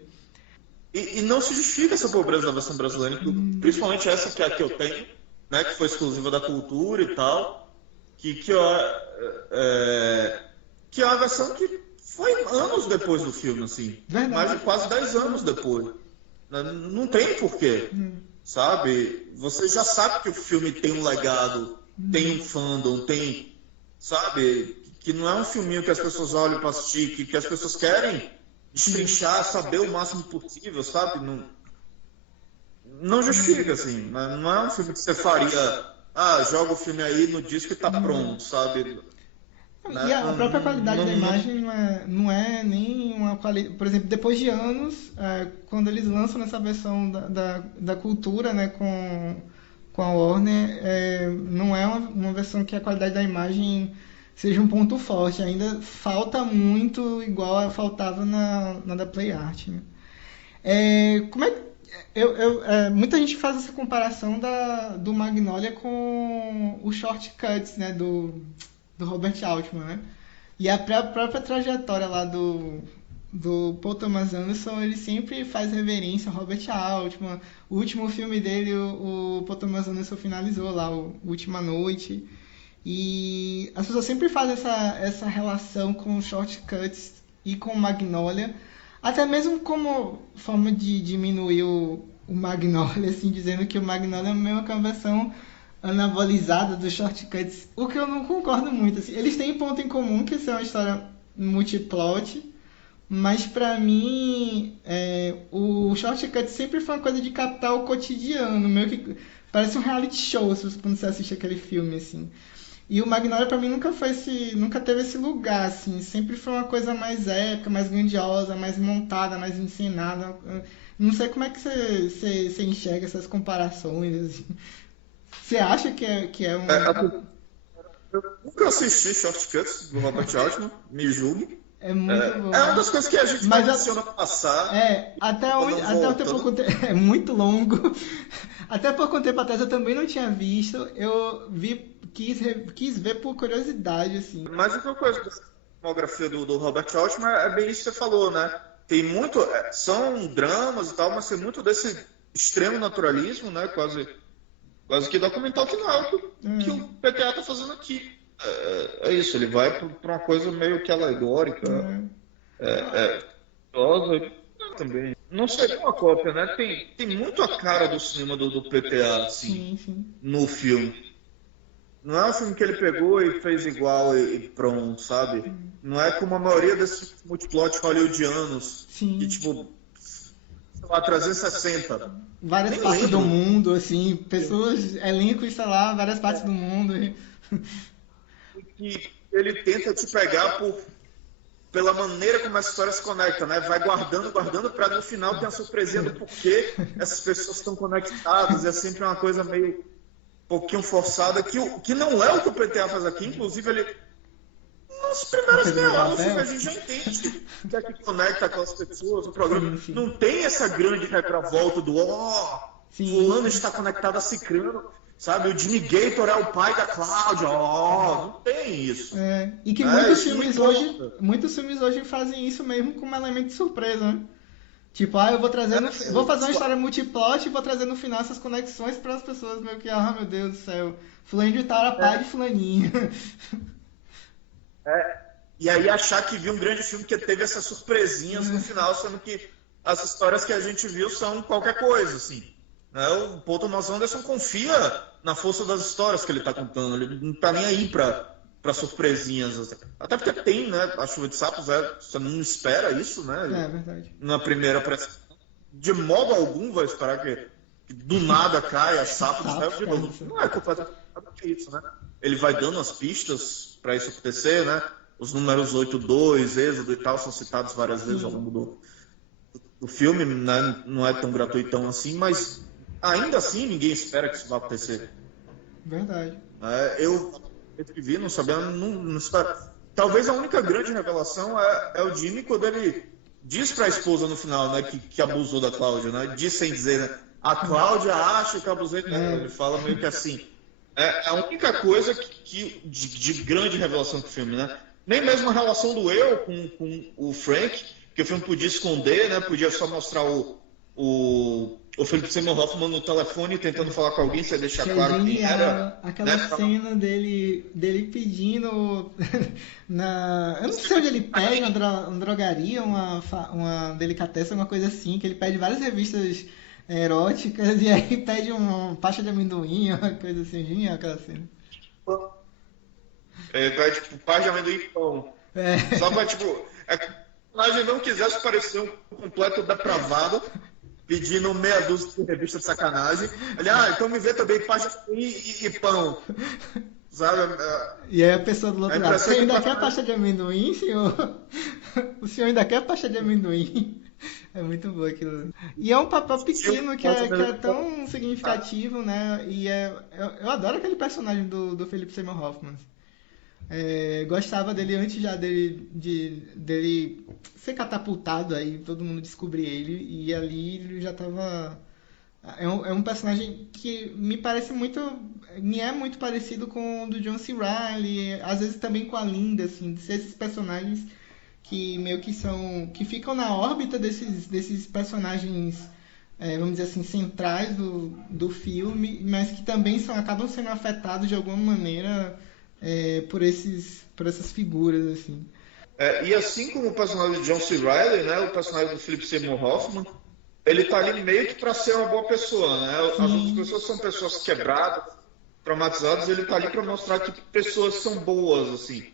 E não se justifica essa pobreza da versão brasileira, principalmente essa que é a que eu tenho, né, que foi exclusiva da cultura e tal, que é uma versão que foi anos depois do filme, assim, Verdade. mais de quase 10 anos depois. Não tem porquê, sabe? Você já sabe que o filme tem um legado, tem um fandom, tem, sabe? Que não é um filminho que as pessoas olham para assistir, que as pessoas querem destrinchar, saber o máximo possível, sabe? Não justifica, assim. Não é um filme que você faria, joga o filme aí no disco e tá pronto, sabe? E a própria qualidade da imagem não é nem uma qualidade. Por exemplo, depois de anos, quando eles lançam nessa versão da cultura, né, com a Warner, não é uma versão que a qualidade da imagem seja um ponto forte. Ainda falta muito, igual faltava na da Play Art, né? Como é que muita gente faz essa comparação do Magnolia com os shortcuts, né, do Robert Altman, né? E a própria trajetória lá do Paul Thomas Anderson, ele sempre faz reverência ao Robert Altman. O último filme dele, o Paul Thomas Anderson finalizou lá, o Última Noite. E as pessoas sempre fazem essa relação com os shortcuts e com o Magnolia, até mesmo como forma de diminuir o Magnolia, assim, dizendo que o Magnolia é meio que uma versão anabolizada dos shortcuts, o que eu não concordo muito. Assim. Eles têm um ponto em comum, que é uma história multiplot, mas pra mim o shortcut sempre foi uma coisa de captar o cotidiano, meio que parece um reality show quando você assiste aquele filme, assim. E o Magnolia pra mim nunca teve esse lugar, assim, sempre foi uma coisa mais épica, mais grandiosa, mais montada, mais encenada. Não sei como é que você enxerga essas comparações, assim. Você acha que é um... Eu nunca assisti Shortcuts do Robert Altman, me julgue. É muito bom. É uma das coisas que a gente adiciona passar. Até pouco tempo. É muito longo. Até pouco tempo atrás eu também não tinha visto. Eu quis ver por curiosidade, assim. Mas outra coisa da filmografia do Robert Altman é bem isso que você falou, né? Tem muito. São dramas e tal, mas tem muito desse extremo naturalismo, né? Quase que documental que não é o que o PTA tá fazendo aqui. É isso, ele vai para uma coisa meio que alegórica, também. Não seria uma cópia, né? Tem muito a cara do cinema do PTA, assim, Sim. no filme. Não é um filme que ele pegou e fez igual e pronto, sabe? Não é como a maioria desses multiplot hollywoodianos, que tipo, sei lá, 360. Várias partes do mundo, assim, pessoas, elencos, sei lá, várias partes do mundo. Que ele tenta te pegar pela maneira como a história se conecta, né? Vai guardando para no final ter a surpresinha do porquê essas pessoas estão conectadas. É sempre uma coisa meio um pouquinho forçada, que não é o que o PTA faz aqui. Inclusive, ele nas primeiras meia hora do filme a gente já entende o que é que conecta aquelas pessoas, o programa. Sim. Não tem essa grande reviravolta do fulano está conectado a Cicrano. Sabe, o Jimmy Gator é o pai da Cláudia, não tem isso. E que muitos filmes hoje fazem isso mesmo como elemento de surpresa, né? Tipo, eu vou fazer uma história multiplot e vou trazer no final essas conexões para as pessoas meio que, meu Deus do céu, fulano de tal era pai de fulaninho. E aí achar que viu um grande filme que teve essas surpresinhas no final, sendo que as histórias que a gente viu são qualquer coisa, assim. O Paul Thomas Anderson confia na força das histórias que ele está contando. Ele não está nem aí para surpresinhas. Até porque tem, né? A Chuva de Sapos, você não espera isso, né? É verdade. Na primeira apresentação. De modo algum vai esperar que do nada caia sapo do céu de novo. Não é completamente isso, né? Ele vai dando as pistas para isso acontecer, né? Os números 8.2, Êxodo e tal são citados várias vezes ao longo do filme, né? Não é tão gratuitão assim, mas ainda assim ninguém espera que isso vá acontecer. Verdade. Eu vi, não sabia, não espero. talvez a única grande revelação é o Jimmy quando ele diz para a esposa no final, né, que abusou da Cláudia, né? Diz sem dizer, né? A Cláudia acha que abusei dela. Ele fala meio que assim. É a única coisa de grande revelação do filme, né? Nem mesmo a relação do eu com o Frank, que o filme podia esconder, né? Podia só mostrar o Philip Seymour Hoffman no telefone tentando falar com alguém sem deixar Que é claro quem genial, era. aquela Né? cena dele pedindo eu não sei onde ele pede, uma drogaria, uma delicatessen, uma coisa assim, que ele pede várias revistas eróticas e aí pede uma pasta de amendoim, uma coisa assim, genial aquela cena. Vai, tipo, paz de amendoim e pão. É, Só pra, tipo, que o personagem não quisesse parecer um completo depravado, pedindo meia dúzia de revista de sacanagem. Ele, então me vê também paz de amendoim e pão. Sabe? e aí a pessoa do outro lado, impressão você ainda que quer pasta de amendoim, senhor? O senhor ainda quer pasta de amendoim? É muito bom aquilo. E é um papel pequeno que é tão significativo, né? E eu adoro aquele personagem do Philip Seymour Hoffman. Gostava dele antes já dele ser catapultado aí, todo mundo descobrir ele, e ali ele já tava. É um personagem que me é muito parecido com o do John C. Reilly, às vezes também com a Linda, assim, de ser esses personagens que meio que ficam na órbita desses personagens, vamos dizer assim, centrais do filme, mas que também acabam sendo afetados de alguma maneira por essas figuras, assim. E assim como o personagem de John C. Reilly, né, o personagem do Philip Seymour Hoffman, ele tá ali meio que para ser uma boa pessoa, né? As outras pessoas são pessoas quebradas, traumatizadas, e ele tá ali para mostrar que pessoas são boas, assim.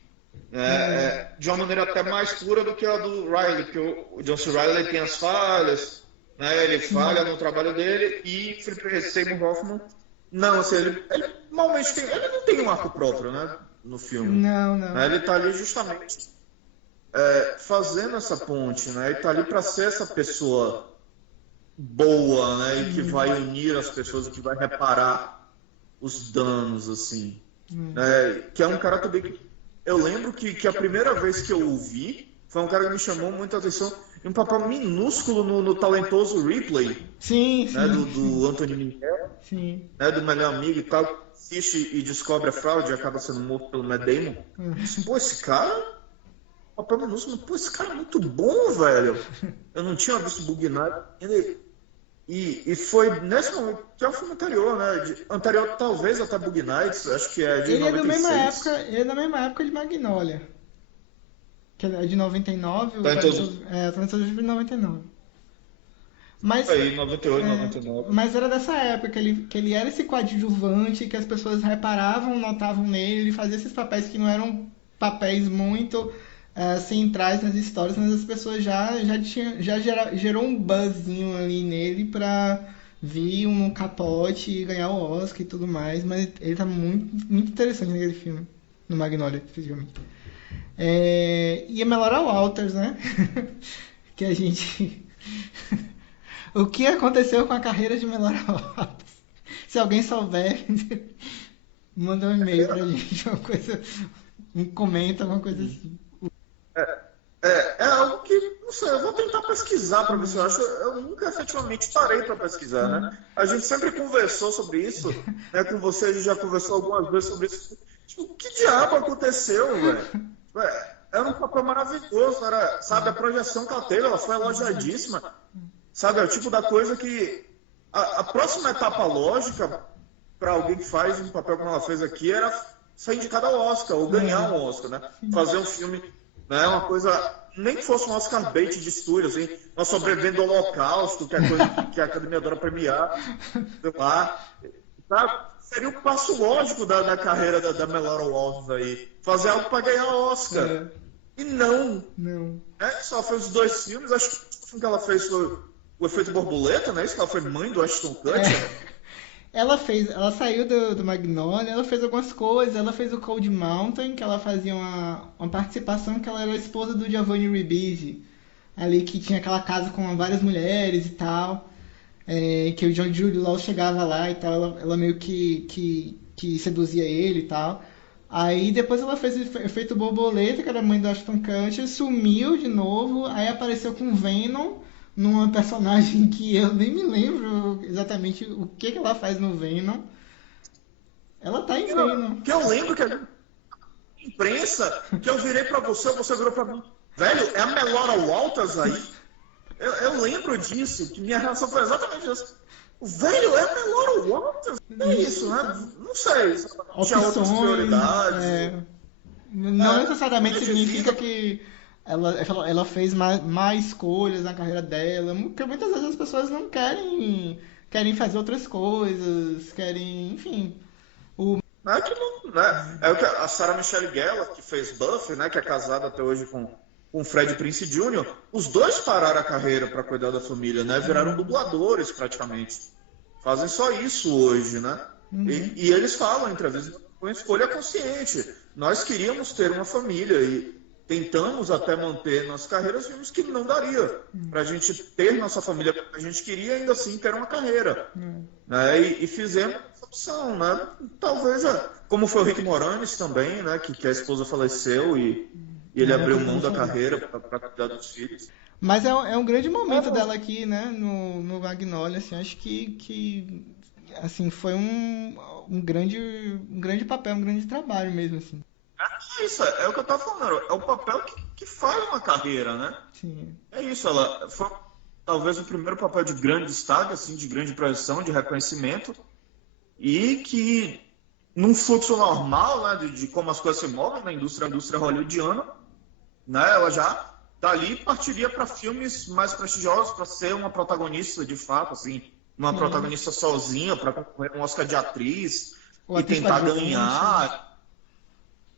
De uma maneira até mais pura do que a do Riley, porque o John C. Reilly tem as falhas, né? Ele falha no trabalho dele, e Philip Seymour Hoffman não, assim, ele normalmente ele não tem um arco próprio, né, no filme. Não, não. Né? Ele tá ali justamente fazendo essa ponte, né? Ele tá ali para ser essa pessoa boa, né? E que vai unir as pessoas, que vai reparar os danos, assim. Que é um cara também que eu lembro que a primeira vez que eu o vi foi um cara que me chamou muita atenção em um papel minúsculo no talentoso Ripley, Sim, né? sim. Do Anthony Minghella, Sim. né? Do melhor amigo e tal, assiste e descobre a fraude e acaba sendo morto pelo Matt Damon. Pô, esse cara, papel minúsculo, pô, esse cara é muito bom, velho. Eu não tinha visto Bug Night. E foi nesse momento, que é o filme anterior, né? Anterior talvez até Bug Nights, acho que é de Ele 96. é da mesma época de Magnolia. Que é de 99, Talentoso de 99. Mas, Aí, 98, 99. mas era dessa época que ele era esse coadjuvante, que as pessoas reparavam, notavam nele, ele fazia esses papéis que não eram papéis muito centrais nas histórias, mas as pessoas gerou um buzzinho ali nele pra vir um capote e ganhar o Oscar e tudo mais, mas ele tá muito, muito interessante naquele filme, no Magnolia, especificamente. E a Melora Walters, né? Que a gente... O que aconteceu com a carreira de Melora Walters? Se alguém souber, manda um e-mail pra gente, uma coisa, comenta, uma coisa assim. É algo que, não sei, eu vou tentar pesquisar para ver se eu acho. Eu nunca efetivamente parei para pesquisar, né? A gente sempre conversou sobre isso, né? Com você, a gente já conversou algumas vezes sobre isso. Tipo, o que diabo aconteceu, velho? Era um papel maravilhoso, era, sabe, a projeção que ela teve, ela foi elogiadíssima. Sabe, é o tipo da coisa que a próxima etapa lógica para alguém que faz um papel como ela fez aqui era ser indicada ao Oscar, ou ganhar um Oscar, né? Fazer um filme, né? Uma coisa, nem que fosse um Oscar bait de estúdio, assim, nós sobrevivendo ao Holocausto, que é coisa que a Academia adora premiar, sei lá. Tá? Seria o passo lógico da carreira da Melora Walters aí. Fazer algo para ganhar o Oscar. E não. Só fez os 2 filmes, acho que o filme que ela fez foi O Efeito Borboleta, né? Isso que ela foi mãe do Ashton Kutcher. Ela saiu do Magnolia, ela fez algumas coisas, ela fez o Cold Mountain, que ela fazia uma participação que ela era a esposa do Giovanni Ribisi, ali que tinha aquela casa com várias mulheres e tal, que o John Jude Law chegava lá e tal, ela meio que seduzia ele e tal. Aí depois ela fez Efeito Borboleta, que era a mãe do Ashton Kutcher, sumiu de novo, aí apareceu com Venom, numa personagem que eu nem me lembro exatamente o que que ela faz no Venom. Ela tá em Venom. Que eu lembro que a imprensa, que eu virei pra você virou pra mim. Velho, é a Melora Walters aí? Eu lembro disso, que minha reação foi exatamente essa. Velho, é a Melora Walters? É isso, né? Não sei. Tinha outras Opções, prioridades. não necessariamente significa Medicina. que ela fez mais escolhas na carreira dela, porque muitas vezes as pessoas não querem fazer outras coisas, querem, enfim. É que não, né? É o que a Sarah Michelle Gellar, que fez Buffy, né? Que é casada até hoje com o Fred Prinze Jr., os dois pararam a carreira para cuidar da família, né? Viraram dubladores praticamente. Fazem só isso hoje, né? Uhum, E eles falam em entrevistas, foi uma escolha consciente. Nós queríamos ter uma família e tentamos até manter nossas carreiras, vimos que não daria para a gente ter nossa família como a gente queria ainda assim ter uma carreira, né? E fizemos essa opção, né? Talvez, como foi o Rick Moranis também, né? Que a esposa faleceu e ele é uma abriu coisa que eu mão não da sabia. carreira para cuidar dos filhos. Mas é um grande momento dela aqui, né, no Magnolia, assim, acho que assim, foi um grande papel, um grande trabalho mesmo, assim. É isso, é o que eu estava falando, é o papel que faz uma carreira, né? Sim. É isso, ela foi talvez o primeiro papel de grande destaque, assim, de grande projeção, de reconhecimento, e que num fluxo normal, né, de como as coisas se movem na indústria hollywoodiana, né, ela já dali partiria para filmes mais prestigiosos, para ser uma protagonista de fato, assim, uma Sim. protagonista sozinha, para concorrer com um Oscar de atriz O e atriz tentar coadjuvante, ganhar,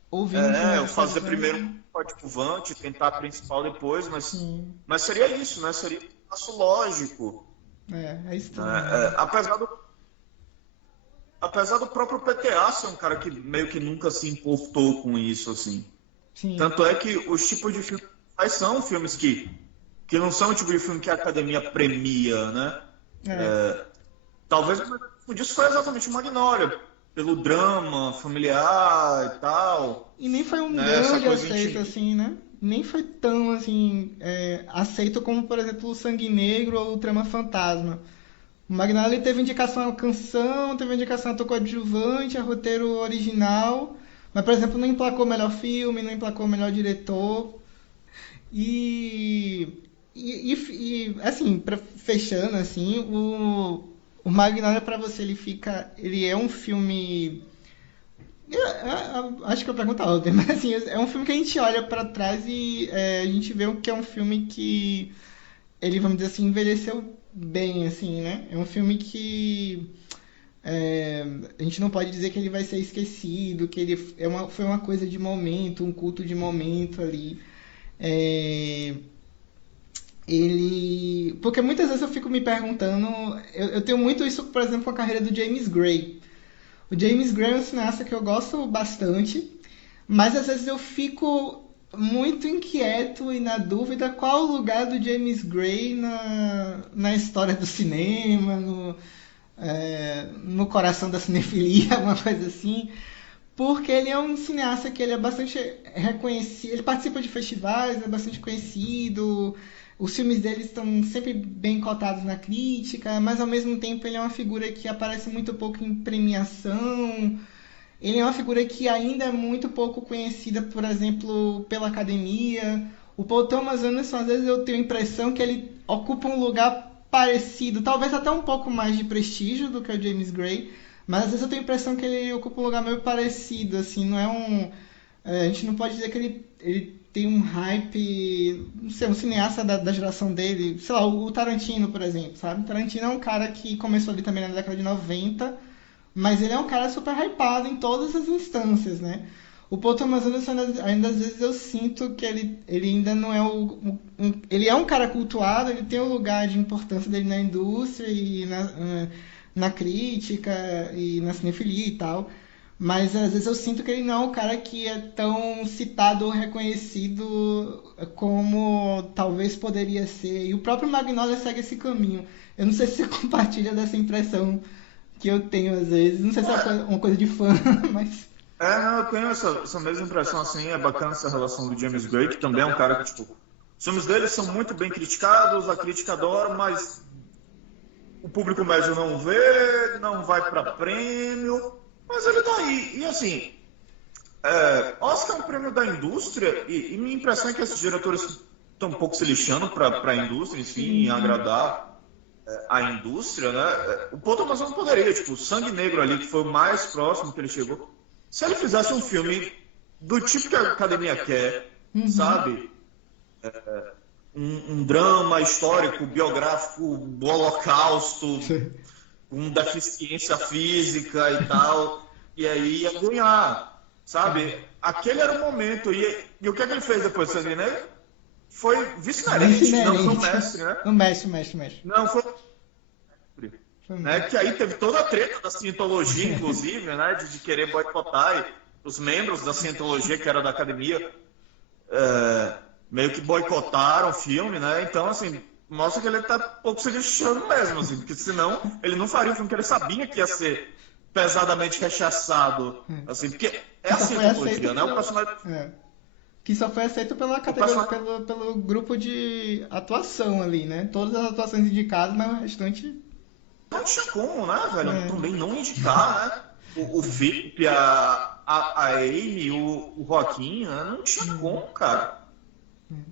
ouvindo primeiro os fazer primeiro coadjuvantes, um coadjuvante, tentar a principal depois, sim. mas seria isso, né? Seria um passo lógico. É estranho, Né? né? Apesar do próprio PTA ser um cara que meio que nunca se importou com isso, assim. Sim. Tanto é que os tipos de filmes que faz são filmes que não são o tipo de filme que a academia premia, né? É. Talvez o disso foi exatamente o Magnolia, pelo drama familiar e tal, E nem foi um né? Essa grande coisa aceito, intimista. assim, né? Nem foi tão, assim, aceito como, por exemplo, o Sangue Negro ou o Trama Fantasma. O Magnolia teve indicação a canção, teve indicação a ator coadjuvante, a roteiro original, mas, por exemplo, não emplacou melhor filme, não emplacou melhor diretor. Assim, fechando, assim, o Magnolia pra você, ele é um filme. Acho que eu pergunto outra, mas assim, é um filme que a gente olha pra trás e a gente vê que é um filme que ele, vamos dizer assim, envelheceu bem, assim, né? É um filme que a gente não pode dizer que ele vai ser esquecido, que ele foi uma coisa de momento, um culto de momento ali. É, porque muitas vezes eu fico me perguntando, eu tenho muito isso, por exemplo, com a carreira do James Gray. O James Gray é um cineasta que eu gosto bastante, mas às vezes eu fico muito inquieto e na dúvida qual o lugar do James Gray na história do cinema, no coração da cinefilia, alguma coisa assim. Porque ele é um cineasta que ele é bastante reconhecido, ele participa de festivais, é bastante conhecido, os filmes dele estão sempre bem cotados na crítica, mas ao mesmo tempo ele é uma figura que aparece muito pouco em premiação. Ele é uma figura que ainda é muito pouco conhecida, por exemplo, pela academia. O Paul Thomas Anderson, às vezes eu tenho a impressão que ele ocupa um lugar parecido, talvez até um pouco mais de prestígio do que o James Gray, mas às vezes eu tenho a impressão que ele ocupa um lugar meio parecido, assim, não é um. A gente não pode dizer que ele tem um hype, não sei, um cineasta da geração dele, sei lá, o Tarantino, por exemplo, sabe? O Tarantino é um cara que começou ali também na década de 90, mas ele é um cara super hypado em todas as instâncias, né? O Paul Thomas Anderson, ainda às vezes eu sinto que ele ainda não é ele é um cara cultuado, ele tem o lugar de importância dele na indústria e na crítica e na cinefilia e tal, mas às vezes eu sinto que ele não é um cara que é tão citado ou reconhecido como talvez poderia ser. E o próprio Magnolia segue esse caminho. Eu não sei se você compartilha dessa impressão que eu tenho às vezes. Não sei se é uma coisa de fã, mas. Não, eu tenho essa mesma impressão, assim, é bacana essa relação do James Gray, que também é um cara que, tipo, os filmes dele são muito bem criticados, a crítica adora, mas o público médio não vê, não vai para prêmio, mas ele tá aí. E assim, Oscar é um prêmio da indústria, e minha impressão é que esses diretores estão um pouco se lixando para a indústria, enfim, em agradar a indústria, né? O Paul Thomas não poderia, tipo, o Sangue Negro ali, que foi o mais próximo que ele chegou. Se ele fizesse um filme do tipo que a academia quer, Uhum. sabe? Um drama histórico, biográfico do Holocausto, com deficiência física e tal, e aí ia ganhar, sabe? Aquele era o momento. E o que é que ele fez depois do Sangue Negro? Foi vice-gerente, não foi o Vice-inerente. mestre, né? O mestre, mestre, mestre. Não, foi Foi o né? mestre. Que aí teve toda a treta da Cientologia, inclusive, né? De querer boicotar e os membros da Cientologia, que era da academia, é, meio que boicotaram o filme, né? Então, assim, mostra que ele tá um pouco se lixando mesmo, assim, porque senão ele não faria o filme que ele sabia que ia ser pesadamente rechaçado, assim, porque é Que a só foi aceito Cientologia, né? O pelo. personagem. É. Que só foi aceito pela O categoria, personagem pelo grupo de atuação ali, né? Todas as atuações indicadas, mas o restante. não tinha como, né, velho? É. Também não indicar, né? O Felipe, a Amy, o Joaquim, né? Não tinha como, cara.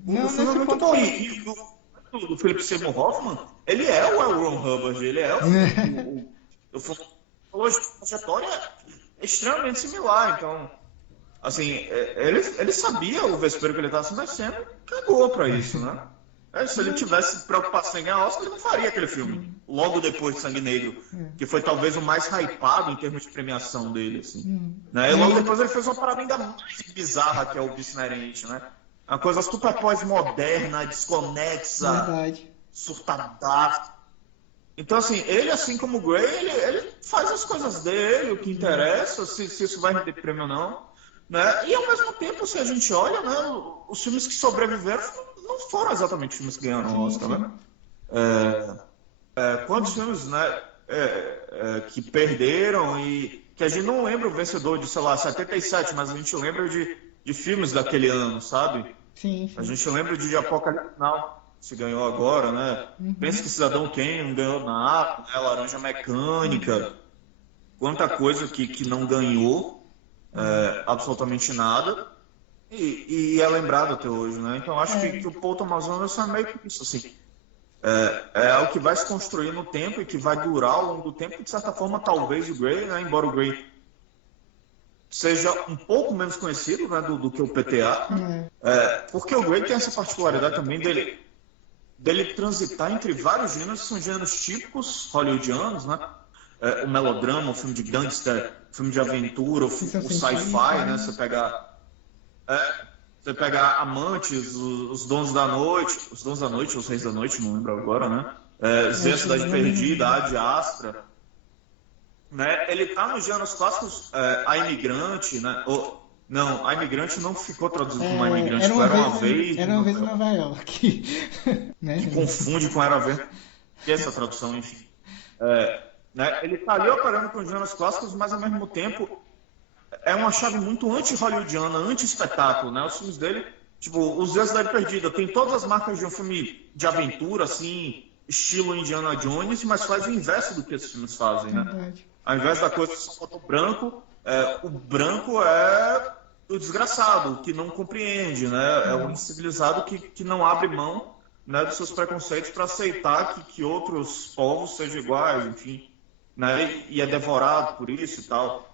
O Não, filme é nesse muito ponto bom. também. E o Philip Seymour Hoffman, ele é o L. Ron Hubbard, ele é o a trajetória é extremamente similar. Então, assim, ele sabia o vespeiro que ele estava se mexendo, cagou pra isso, né? Se ele tivesse preocupação em ganhar Oscar, ele não faria aquele filme. Logo depois de Sangue Negro, que foi talvez o mais hypado em termos de premiação dele, assim. Né? E logo E, depois ele fez uma parada ainda mais bizarra, que é o Vice-Inerente, né? Uma coisa super pós-moderna, desconexa, verdade. surtada. Então, assim, ele, assim como o Gray, ele faz as coisas dele, o que interessa, se isso vai render prêmio ou não. Né? E, ao mesmo tempo, se a gente olha, né, os filmes que sobreviveram não foram exatamente filmes que ganharam Sim, Oscar, né? sim. Quantos filmes, né, que perderam e que a gente não lembra o vencedor de, sei lá, 77, mas a gente lembra de filmes daquele ano, sabe? Sim, A sim. gente lembra de Apocalipse Now, se ganhou agora, né? Pensa que Cidadão Kane não ganhou nada, né? Laranja Mecânica, quanta coisa que não ganhou, absolutamente nada, e é lembrado até hoje, né? Então acho É, que o Paul Thomas Anderson é meio que isso, assim. É algo que vai se construir no tempo e que vai durar ao longo do tempo, e de certa forma, talvez o Gray, né? Embora o Gray seja um pouco menos conhecido, né, do que o PTA, né? é. Porque o Gray tem essa particularidade também dele transitar entre vários gêneros, que são gêneros típicos hollywoodianos, né? O melodrama, o filme de gangster, o filme de aventura, Ficção o científica, sci-fi, né? né? Você pega Amantes, os Donos da Noite, os Donos da Noite, os Reis da Noite, não lembro agora, né? É, Zé, esse Cidade eu não me Perdida, lembro. Ad Astra, né? Ele tá nos gêneros clássicos, A Imigrante, né? Não, A Imigrante não ficou traduzido como A É, Imigrante, ficou Era Uma Vez, era uma vez em Nova York, né? que confunde com Era Ver, que é essa tradução, enfim. Né? Ele tá ali operando com os gêneros clássicos, mas ao mesmo tempo é uma chave muito anti-hollywoodiana, anti-espetáculo, né? Os filmes dele, tipo, Os Dias da Cidade Perdida, tem todas as marcas de um filme de aventura, assim, estilo Indiana Jones, mas faz o inverso do que esses filmes fazem, né? Verdade. Ao invés da coisa só foto branco, o branco é o desgraçado, o que não compreende, né? É o incivilizado que não abre mão, né, dos seus preconceitos para aceitar que outros povos sejam iguais, enfim, né? E é devorado por isso e tal.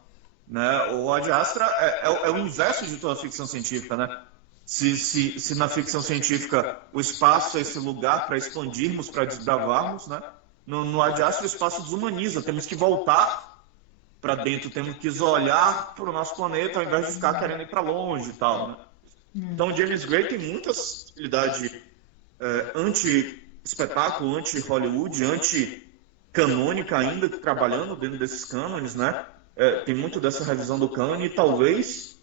Né? O Ad Astra é o inverso de toda a ficção científica, né? Se na ficção científica o espaço é esse lugar para expandirmos, para desbravarmos, né? No Ad Astra o espaço desumaniza, temos que voltar para dentro, temos que olhar para o nosso planeta ao invés de ficar querendo ir para longe e tal, né? Então James Gray tem muita sensibilidade anti-espetáculo, anti-Hollywood, anti-canônica ainda trabalhando dentro desses cânones, né? Tem muito dessa revisão do cânone e talvez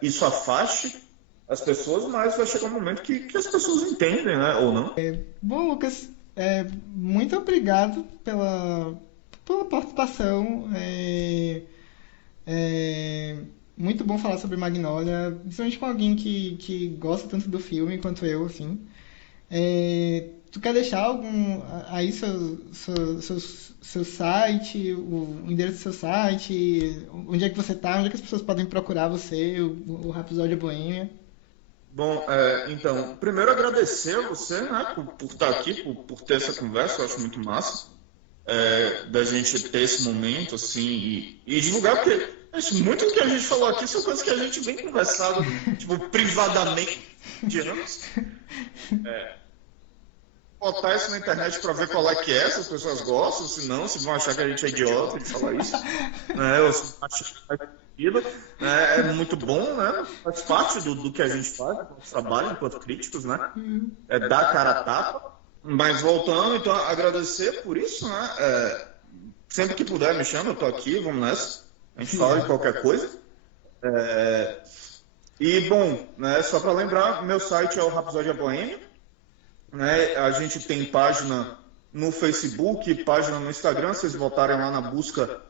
isso afaste as pessoas, mas vai chegar um momento que as pessoas entendem, né? Ou não. Bom, Lucas, muito obrigado pela participação. Muito bom falar sobre Magnolia, principalmente com alguém que gosta tanto do filme quanto eu, assim. Tu quer deixar aí seu site, o endereço do seu site, onde é que você tá, onde é que as pessoas podem procurar você, o Rhapsody Boêmia? Bom, então, primeiro agradecer a você, né, por estar aqui, por ter essa conversa, eu acho muito massa, da gente ter esse momento, assim, e divulgar, porque muito do que a gente falou aqui são coisas que a gente vem conversando, tipo, privadamente, de anos. Botar isso na internet para ver qual é que é, se as pessoas gostam, se não, se vão achar que a gente é idiota de falar isso, né, ou se vão achar que faz sentido, né, é muito bom, né, faz parte do que a gente faz, do nosso trabalho enquanto críticos, né, dar a cara a tapa, mas voltando, então, agradecer por isso, né, sempre que puder me chama, eu tô aqui, vamos nessa, a gente fala de qualquer coisa, e bom, né, só para lembrar, meu site é o Rhapsody Boêmia, né? A gente tem página no Facebook, página no Instagram, se vocês voltarem lá na busca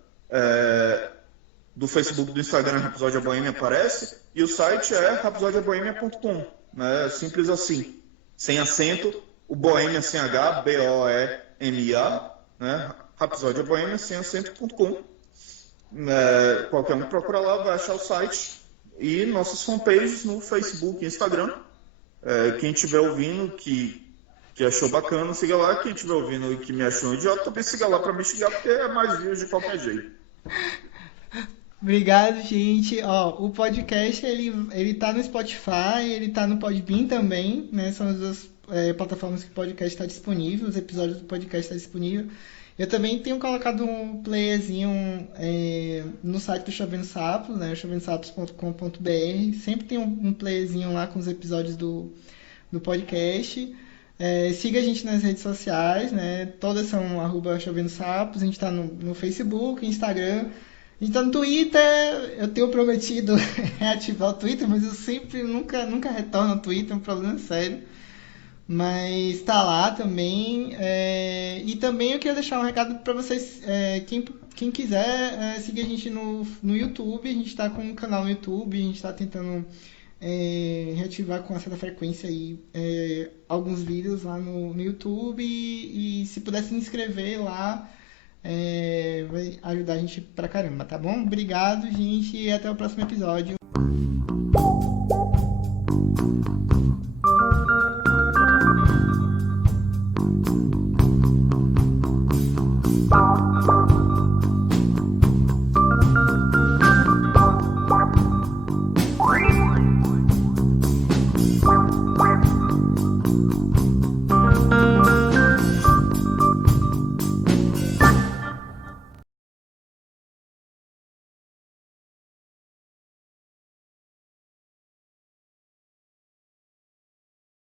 do Facebook do Instagram, Rhapsody Boêmia aparece, e o site é rhapsodiaboemia.com, né? Simples assim, sem acento, o Boêmia sem H, Boemia, né? Rhapsody Boêmia sem acento.com. Qualquer um procura lá, vai achar o site e nossas fanpages no Facebook e Instagram. Quem estiver ouvindo que achou bacana, siga lá. Quem estiver ouvindo e que me achou um idiota, também siga lá para me xingar, porque é mais views de qualquer jeito. Obrigado, gente. Ó, o podcast, ele tá no Spotify, ele tá no Podbean também, né? São as duas plataformas que o podcast está disponível, os episódios do podcast estão disponíveis. Eu também tenho colocado um playerzinho no site do Chovendo Sapos, né? chovendosapos.com.br. Sempre tem um playerzinho lá com os episódios do podcast. Siga a gente nas redes sociais, né? Todas são @chovendosapos. A gente está no Facebook, Instagram. A gente tá no Twitter. Eu tenho prometido reativar o Twitter, mas eu sempre nunca retorno ao Twitter, é um problema sério. Mas tá lá também. E também eu queria deixar um recado para vocês. Quem quiser seguir a gente no YouTube, a gente está com um canal no YouTube, a gente está tentando reativar com uma certa frequência aí, alguns vídeos lá no YouTube. E se puder se inscrever lá, vai ajudar a gente pra caramba, tá bom? Obrigado, gente, e até o próximo episódio.